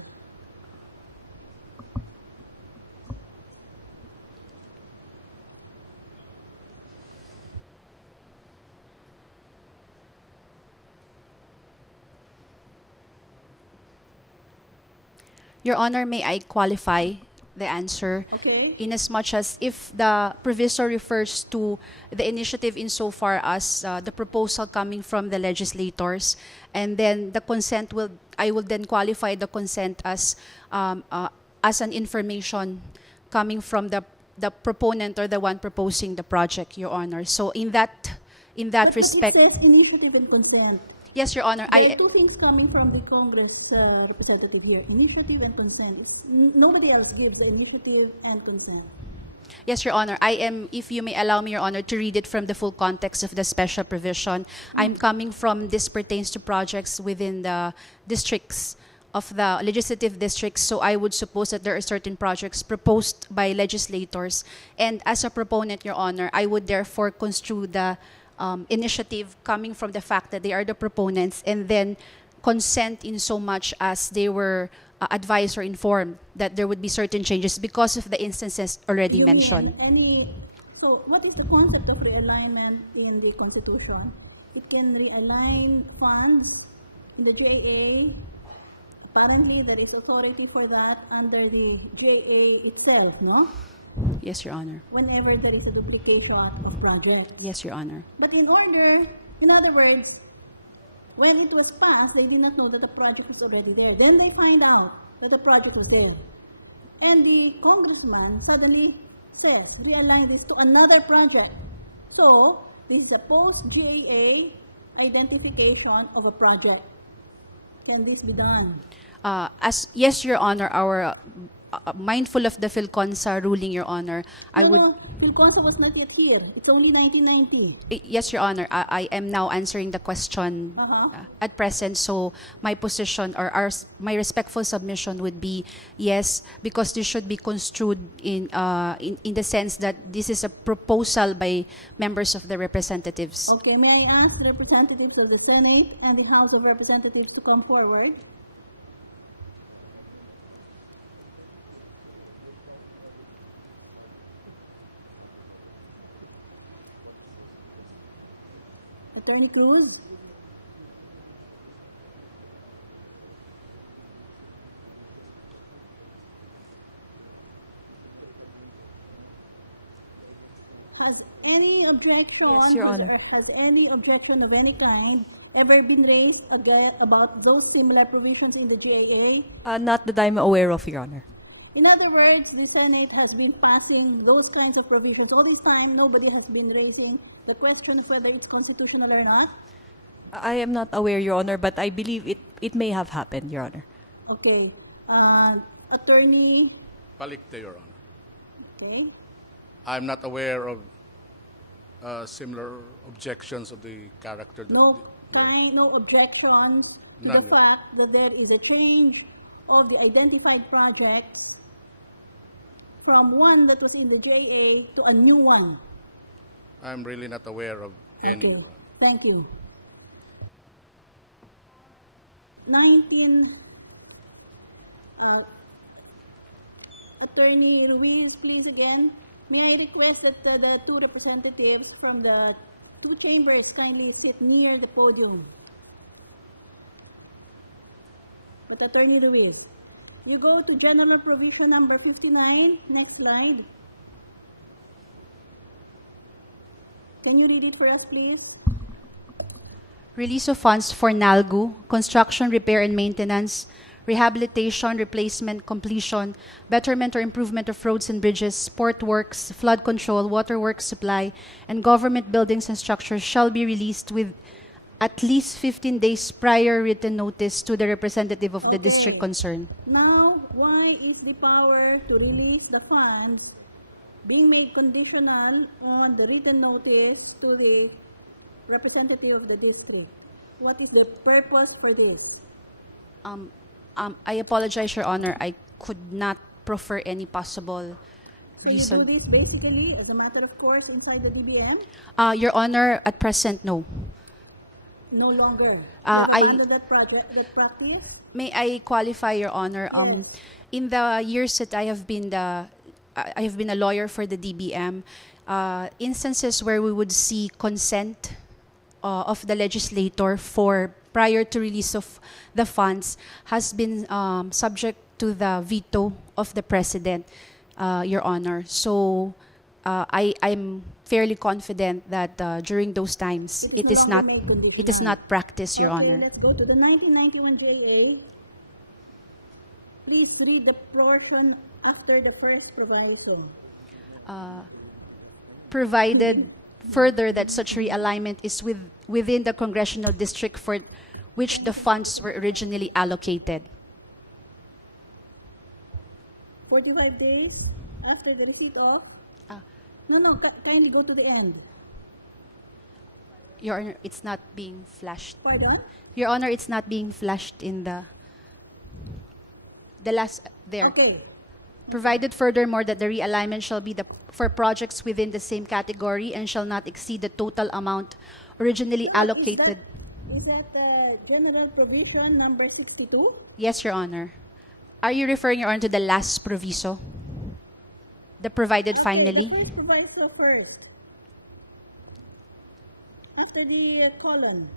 Your Honor, may I qualify the answer? Okay. In as much as if the proviso refers to the initiative insofar as the proposal coming from the legislators, and then the consent will, I will then qualify the consent as an information coming from the proponent or the one proposing the project, Your Honor. So in that But respect, it says initiative and consent. yes, Your Honor, There are two things coming from the Congress representative here: initiative and consent. Nobody else gives the initiative and consent. Yes, Your Honor. I am, if you may allow me, Your Honor, to read it from the full context of the special provision. I'm coming from, this pertains to projects within the districts of the legislative districts. So I would suppose that there are certain projects proposed by legislators. And as a proponent, Your Honor, I would therefore construe the initiative coming from the fact that they are the proponents, and then consent in so much as they were advised or informed that there would be certain changes because of the instances already You mentioned. mean so what is the concept of realignment in the Constitution? It can realign funds in the GAA. Apparently, there is authority for that under the GAA itself, no? Yes, Your Honor. Whenever there is a duplication of project. Yes, Your Honor. But in other words, when it was passed, they did not know that the project is already there. Then they find out that the project was there. And the congressman suddenly says, realign this to another project. So, it's the post-GAA identification of a project. Can this be done? Yes, Your Honor, our mindful of the PhilConsa ruling, Your Honor, I would. PhilConsa was not yet here. It's only 1990. Yes, Your Honor. I am now answering the question at present. So my position or my respectful submission would be yes, because this should be construed in the sense that this is a proposal by members of the representatives. Okay, may I ask the representatives of the Senate and the House of Representatives to come forward? Attorney Cruz? Has any objection? Yes, Your Honor. Has any objection of any kind ever been raised about those similar provisions in the GAA? Not that I'm aware of, Your Honor. In other words, the Senate has been passing those kinds of provisions all the time. Nobody has been raising the question of whether it's constitutional or not. I am not aware, Your Honor, but I believe it may have happened, Your Honor. Okay. Attorney, Palikte, Your Honor. okay. I'm not aware of similar objections of the character that No, no objections to None, the Your fact that there is a change of the identified projects from one that was in the JA to a new one. I'm really not aware of any, Okay. Your Honor. Thank you. 19, Attorney Ruiz, please again. May I request that the two representatives from the two chambers kindly sit near the podium. But Attorney Ruiz. We go to General Provision number 59. Next slide. Can you read it for us, please? Release of funds for NALGU, construction, repair and maintenance, rehabilitation, replacement, completion, betterment or improvement of roads and bridges, sport works, flood control, water works supply, and government buildings and structures shall be released with at least 15 days prior written notice to the representative of the district concerned. Now, why is the power to release the funds being made conditional on the written notice to the representative of the district? What is the purpose for this? I apologize, Your Honor. I could not proffer any possible So you reason. do this basically as a matter of course inside the BBN? Your Honor, at present, no. No longer. I- That practice? May I qualify, Your Honor? In the years that I have been a lawyer for the DBM, instances where we would see consent of the legislator for prior to release of the funds has been subject to the veto of the president, Your Honor. So I'm fairly confident that during those times it is not practiced, Your Okay, Honor. let's go to the 1991 JA. Please read the portion after the first proviso. Provided further that such realignment is within the congressional district for which the funds were originally allocated. 45 days after the receipt of? Ah. No, can you go to the end? Your Honor, it's not being flashed. Pardon? Your Honor, it's not being flashed in the last there. Okay. Provided furthermore that the realignment shall be for projects within the same category and shall not exceed the total amount originally allocated. Is that general provision number 62? Yes, Your Honor. Are you referring, Your Honor, to the last proviso? The provided finally? The first proviso first. After the colon.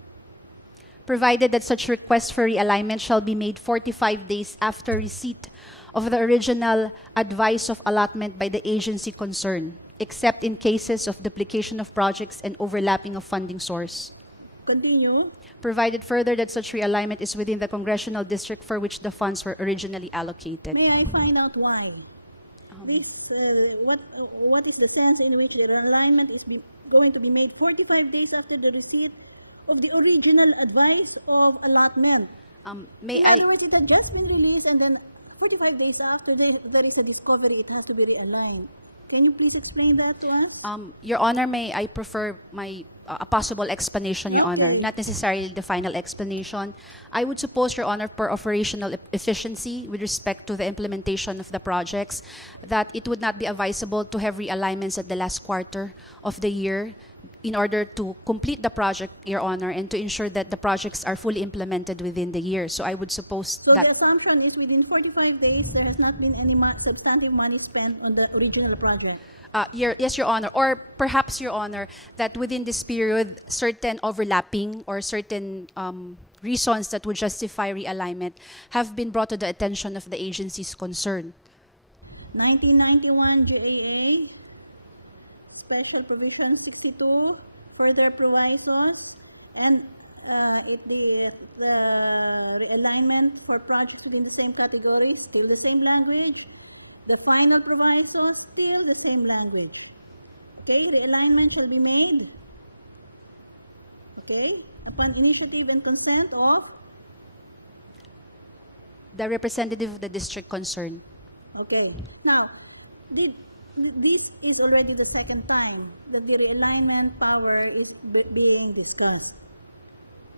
Provided that such request for realignment shall be made 45 days after receipt of the original advice of allotment by the agency concerned, except in cases of duplication of projects and overlapping of funding source. Continue. Provided further that such realignment is within the congressional district for which the funds were originally allocated. May I find out why? This, what is the sense in which the alignment is going to be made 45 days after the receipt of the original advice of allotment? May In I? other words, it has just been released and then 45 days after there is a discovery, it has to be realigned. Can you please explain that to us? Your Honor, may I prefer a possible explanation, Your Yes, Honor, please. not necessarily the final explanation. I would suppose, Your Honor, per operational efficiency with respect to the implementation of the projects, that it would not be advisable to have realignments at the last quarter of the year in order to complete the project, Your Honor, and to ensure that the projects are fully implemented within the year. So I would suppose So that the assumption is within 45 days, there has not been any substantive money spent on the original project. yes, Your Honor, or perhaps, Your Honor, that within this period, certain overlapping or certain reasons that would justify realignment have been brought to the attention of the agencies concerned. 1991 GAA, Special Provision 62, further provisos, and the alignment for projects within the same category, still the same language. The final proviso, still the same language. Okay, the alignment shall be made. Okay, upon initiative and consent of, The representative of the district concerned. okay. Now, this is already the second time that the realignment power is being discussed.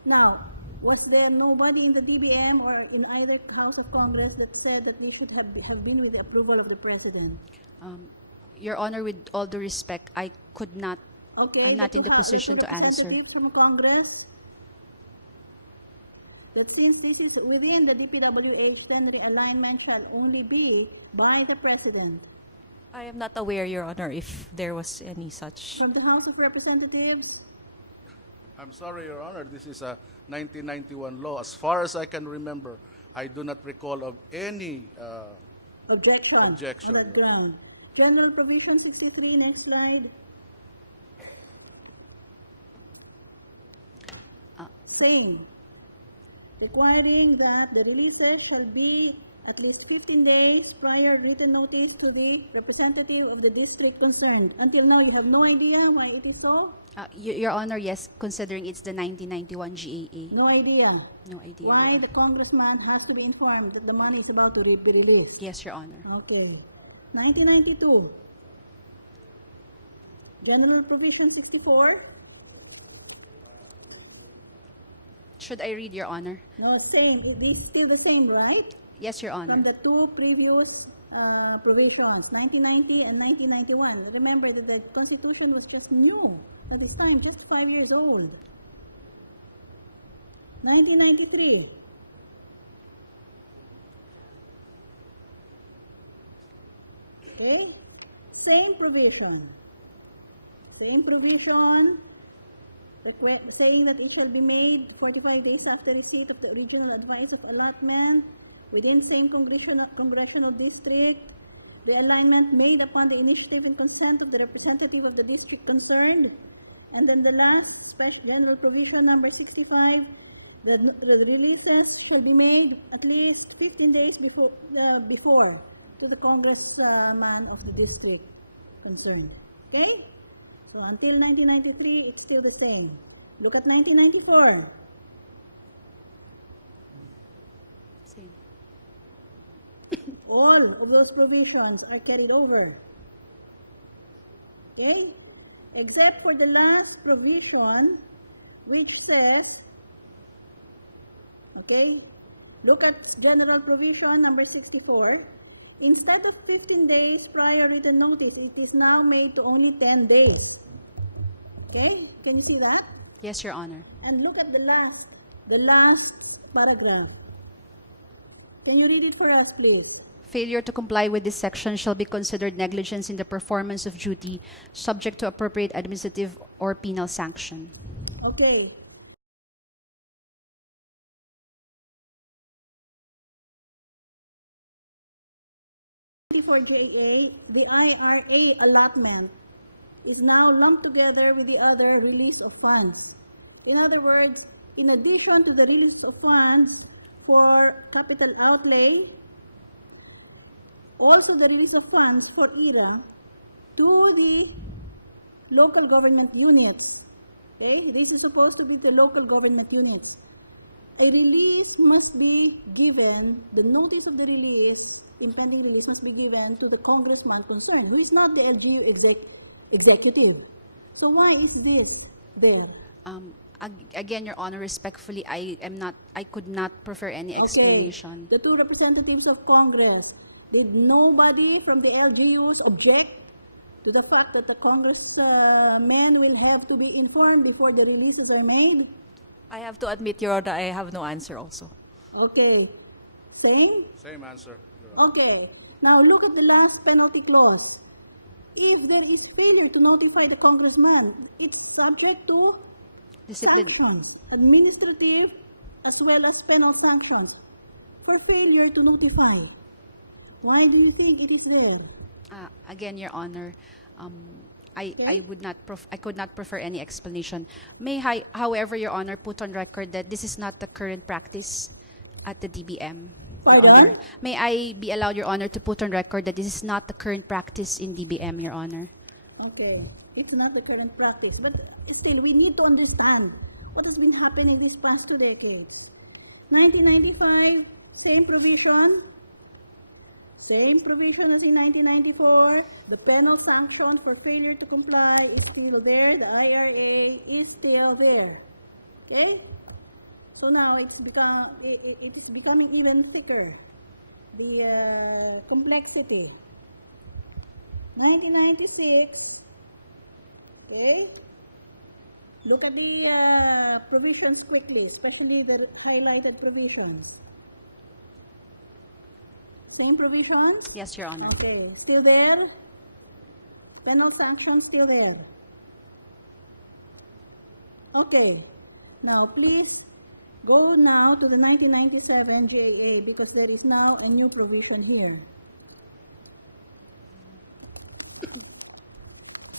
Now, was there nobody in the DBM or in either House of Congress that said that we should have been with the approval of the President? Your Honor, with all due respect, I could not. Okay, I'm not in the but position to answer. representatives from Congress, that since this is within the DPWH, then realignment shall only be by the President. I am not aware, Your Honor, if there was any such. From the House of Representatives, I'm sorry, Your Honor, this is a 1991 law. As far as I can remember, I do not recall of any objection. Objection, On that Your ground. General Provision 63, next slide. Saying, requiring that the releases shall be at least 15 days prior written notice to the representative of the district concerned. Until now, you have no idea why it is so? Your Honor, yes, considering it's the 1991 GAA. No idea. No idea. Why Your the Honor. congressman has to be informed that the money is about to be released. Yes, Your Honor. Okay. 1992. General Provision 64. Should I read, Your Honor? No change. It is still the same, right? Yes, Your Honor. From the two previous provisions, 1990 and 1991. Remember that the Constitution was just new. At the time, just 5 years old. 1993. Okay? Same provision. Same provision. Saying that it shall be made 45 days after receipt of the original advice of allotment within same congressional district. The alignment made upon the initiative and consent of the representative of the district concerned. And then the last special general provision number 65, the releases shall be made at least 15 days before to the congressman of the district concerned. Okay? So until 1993, it's still the same. Look at 1994. Same. All of those provisions are carried over. Okay? Except for the last provision, which says, okay, look at General Provision number 64. Instead of 15 days prior written notice, it is now made to only 10 days. Okay? Can you see that? Yes, Your Honor. And look at the last paragraph. Can you read it for us, please? Failure to comply with this section shall be considered negligence in the performance of duty, subject to appropriate administrative or penal sanction. Okay. For JA, the IRA allotment is now lumped together with the other release of funds. In other words, in addition to the release of funds for capital outlay, also the release of funds for ERA to the local government units. Okay, this is supposed to be the local government units. A release must be given, the notice of the release, impending release must be given to the congressman concerned. He is not the LGU executive. So why is this there? Again, Your Honor, respectfully, I could not prefer any explanation. Okay. The two representatives of Congress, did nobody from the LGUs object to the fact that the congressmen will have to be informed before the releases are made? I have to admit, Your Honor, I have no answer also. Okay. Same? Same answer, Your Honor. Okay. Now look at the last penalty clause. If there is failure to notify the congressman, it's subject to Discipline. sanctions, administrative as well as penal sanctions for failure to notify. Why do you think it is there? Again, Your Honor, I could not prefer any explanation. May I, however, Your Honor, put on record that this is not the current practice at the DBM. Your Pardon? Honor. May I be allowed, Your Honor, to put on record that this is not the current practice in DBM, Your Honor. Okay. It's not the current practice. But still, we need to understand What has been happening these past 2 decades? 1995, same provision as in 1994. The penal sanction for failure to comply is still there. The IRA is still there. Okay? So now it's becoming even thicker. The complexity. 1996. Okay? Look at the provisions quickly, especially the highlighted provisions. Same provisions? Yes, Your Honor. Okay, still there? Penal sanctions still there? Okay, now please go now to the 1997 GAA because there is now a new provision here.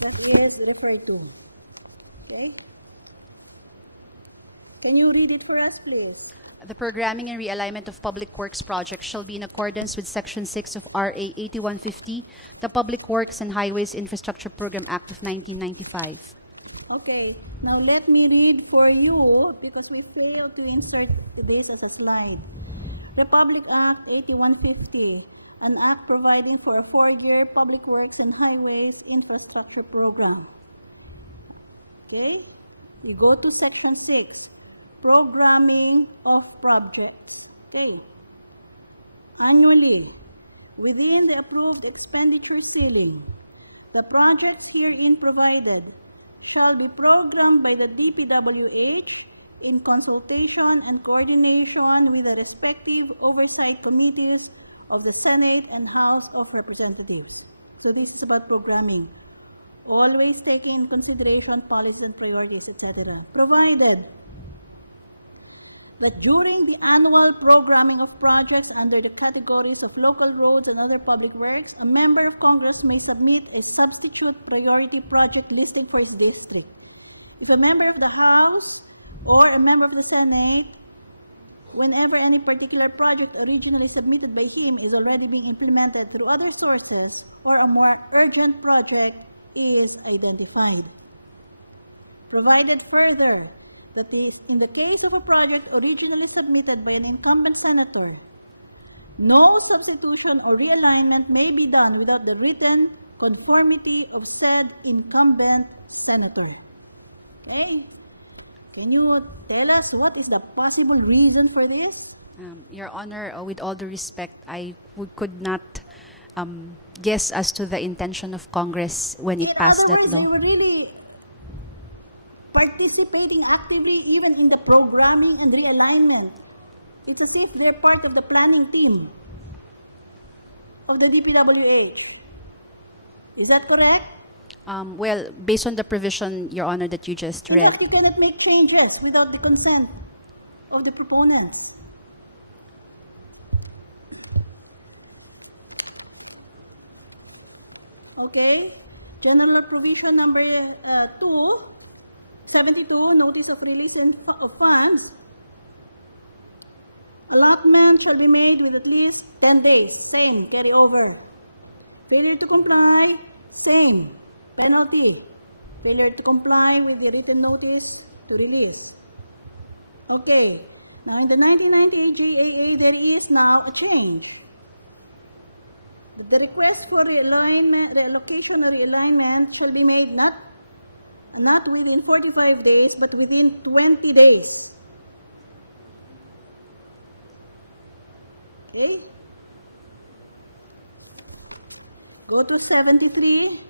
What is referred to? Okay. Can you read it for us, please? The programming and realignment of public works projects shall be in accordance with Section 6 of RA 8150, the Public Works and Highways Infrastructure Program Act of 1995. Okay, now let me read for you because we failed to insert this as a slide. The Public Act 8150, an act providing for a 4-year public works and highways infrastructure program. Okay, we go to Section 6. Programming of projects. Okay. Annually, within the approved expenditure ceiling, the projects herein provided shall be programmed by the DPWH in consultation and coordination with the respective oversight committees of the Senate and House of Representatives. So this is about programming. Always taking in consideration policy and priorities, etc. Provided that during the annual programming of projects under the categories of local roads and other public works, a member of Congress may submit a substitute priority project listed for his district. If a member of the House or a member of the Senate, whenever any particular project originally submitted by him is already being implemented through other sources, or a more urgent project is identified. Provided further, that in the case of a project originally submitted by an incumbent senator, no substitution or realignment may be done without the written conformity of said incumbent senator. Okay? Can you tell us what is the possible reason for this? Your Honor, with all due respect, could not guess as to the intention of Congress when it passed that law. They were really participating actively even in the programming and realignment. It's as if they're part of the planning team of the DPWH. Is that correct? Well, based on the provision, Your Honor, that you just read. Because we cannot make changes without the consent of the proponent. Okay. General provision number 272, notice of release of funds. Allotment shall be made with at least 10 days. Same, carry over. Failure to comply, same. Penalty. Failure to comply with the written notice to release. Okay. Now in the 1998 GAA, there is now a change. The request for reallocation or realignment shall be made not within 45 days, but within 20 days. Okay. Go to 73.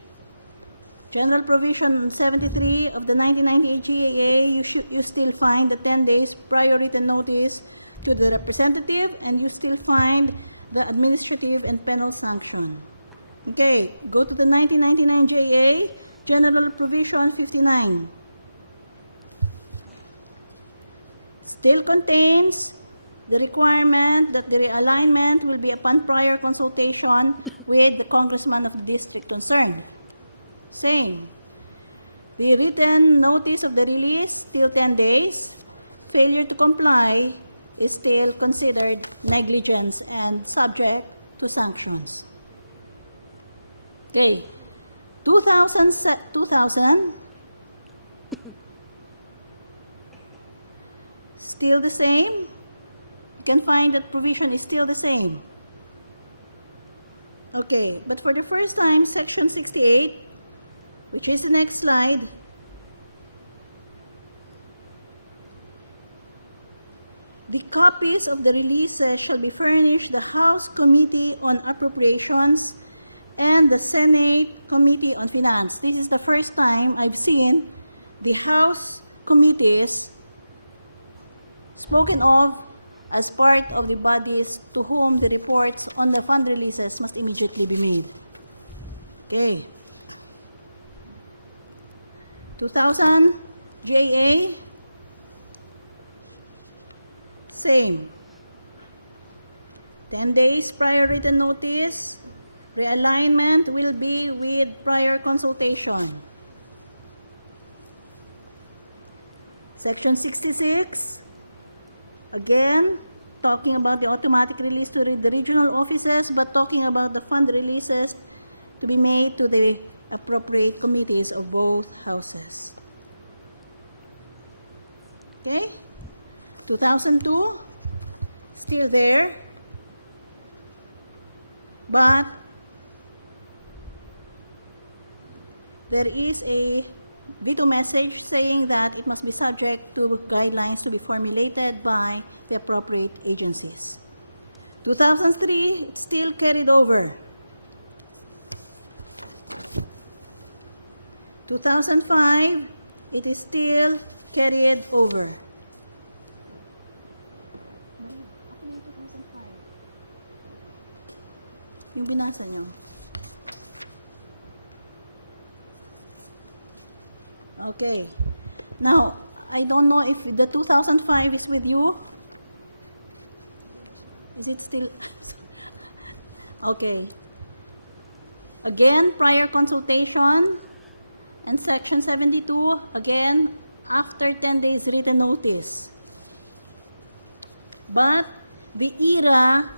General provision 73 of the 1998 GAA, you still find the 10 days prior written notice to the representative, and you still find the administrative and penal sanction. Okay, go to the 1999 GAA, General Provision 59. Still contains the requirement that the alignment will be upon prior consultation with the congressman of the district concerned. Same. The written notice of the release, still 10 days. Failure to comply is still considered negligence and subject to sanctions. Okay. 2000, still the same. You can find that provision is still the same. Okay, but for the first time, Section 68, which is the next slide, the copies of the releases shall be furnished the House Committee on Appropriations and the Senate Committee on Finance. This is the first time I've seen the House committees spoken of as part of the bodies to whom the reports on the fund releases must immediately be made. Okay. 2000 JA, same. 10 days prior written notice, the alignment will be with prior consultation. Section 66, again, talking about the automatic release to the regional officers, but talking about the fund releases to be made to the appropriate committees of both houses. Okay? 2002, still there, but there is a little message saying that it must be subject to guidelines to be formulated by the appropriate agencies. 2003, it's still carried over. 2005, it is still carried over. Hindi na ako na. Okay. Now, I don't know if the 2005 is with you. Is it still? Okay. Again, prior consultation. And Section 72, again, after 10 days written notice. But the ERA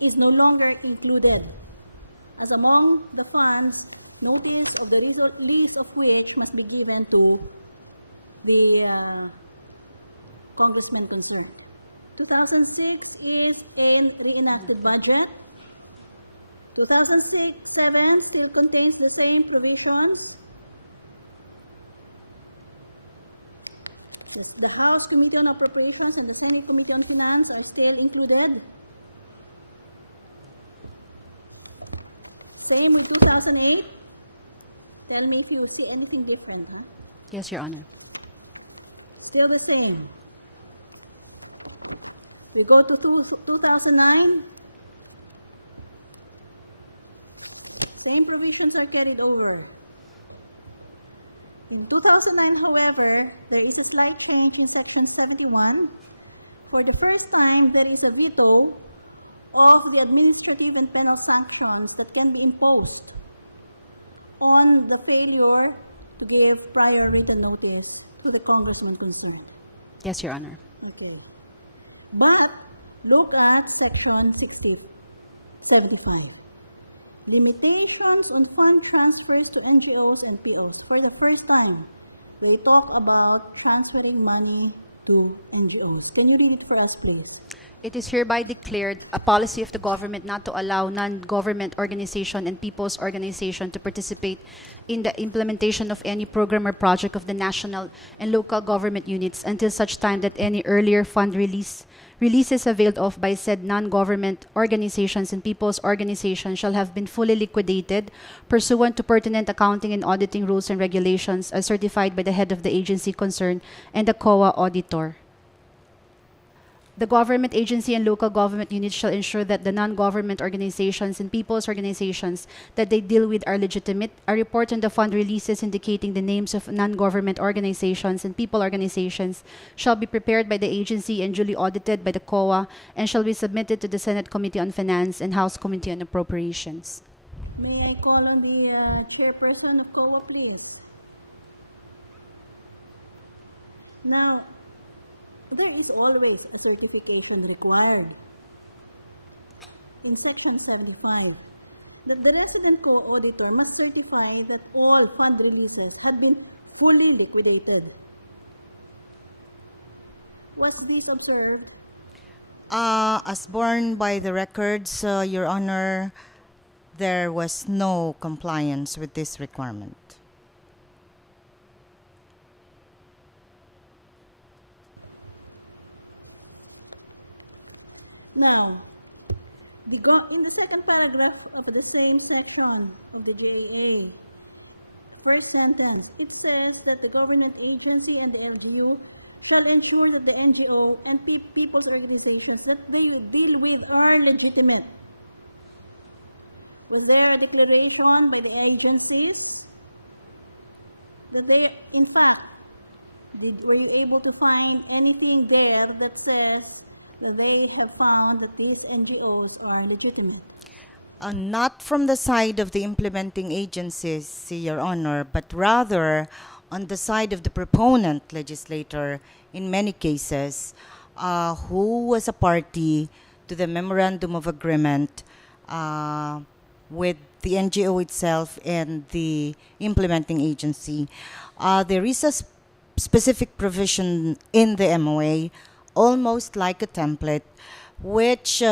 is no longer included, as among the funds, notice of the release of which must be given to the Congressman concerned. 2006 is a reenacted budget. 2006-7 still contains the same provisions. The House Committee on Appropriations and the Senate Committee on Finance are still included. Same with 2008. Tell me if you see anything different. Huh? Yes, Your Honor. Still the same. We go to 2009. Same provisions are carried over. In 2009, however, there is a slight change in Section 71. For the first time, there is a veto of the administrative and penal sanctions that can be imposed on the failure to give prior written notice to the Congressman concerned. Yes, Your Honor. Okay. But look at Section 75. Limitations on fund transfers to NGOs and POs. For the first time, they talk about transferring money to NGOs. Can you read it for us, please? It is hereby declared a policy of the government not to allow non-government organization and people's organization to participate in the implementation of any program or project of the national and local government units until such time that any earlier fund releases availed of by said non-government organizations and people's organizations shall have been fully liquidated pursuant to pertinent accounting and auditing rules and regulations as certified by the head of the agency concerned and the COA auditor. The government agency and local government units shall ensure that the non-government organizations and people's organizations that they deal with are legitimate. A report on the fund releases indicating the names of non-government organizations and people organizations shall be prepared by the agency and duly audited by the COA and shall be submitted to the Senate Committee on Finance and House Committee on Appropriations. May I call on the chairperson of COA, please? Now, there is always a certification required. In Section 75, the resident co-auditor must certify that all fund releases have been fully liquidated. What please observe? As borne by the records, Your Honor, there was no compliance with this requirement. Now, in the second paragraph of the same section of the GAA, first sentence, it says that the government agency and the LGU shall ensure that the NGO and people's organizations that they deal with are legitimate. Was there a declaration by the agencies that they, in fact, were you able to find anything there that says that they have found that these NGOs are legitimate? Not from the side of the implementing agencies, Your Honor, but rather on the side of the proponent legislator in many cases, who was a party to the memorandum of agreement with the NGO itself and the implementing agency. There is a specific provision in the MOA, almost like a template, which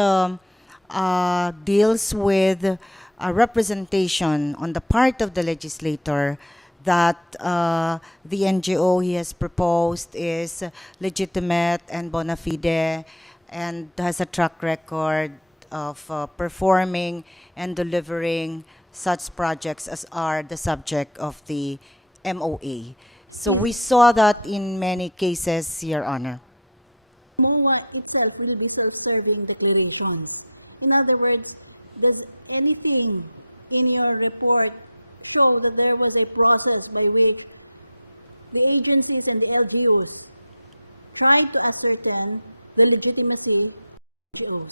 deals with a representation on the part of the legislator that the NGO he has proposed is legitimate and bona fide and has a track record of performing and delivering such projects as are the subject of the MOA. So we saw that in many cases, Your Honor. MOA itself will be self-serving declaration. In other words, does anything in your report show that there was a process by which the agencies and the LGUs tried to ascertain the legitimacy of the NGOs?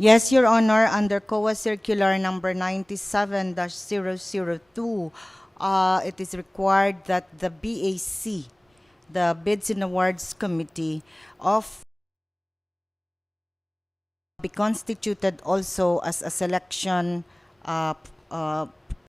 Yes, Your Honor, under COA Circular number 97-002, it is required that the BAC, the Bids and Awards Committee, be constituted also as a selection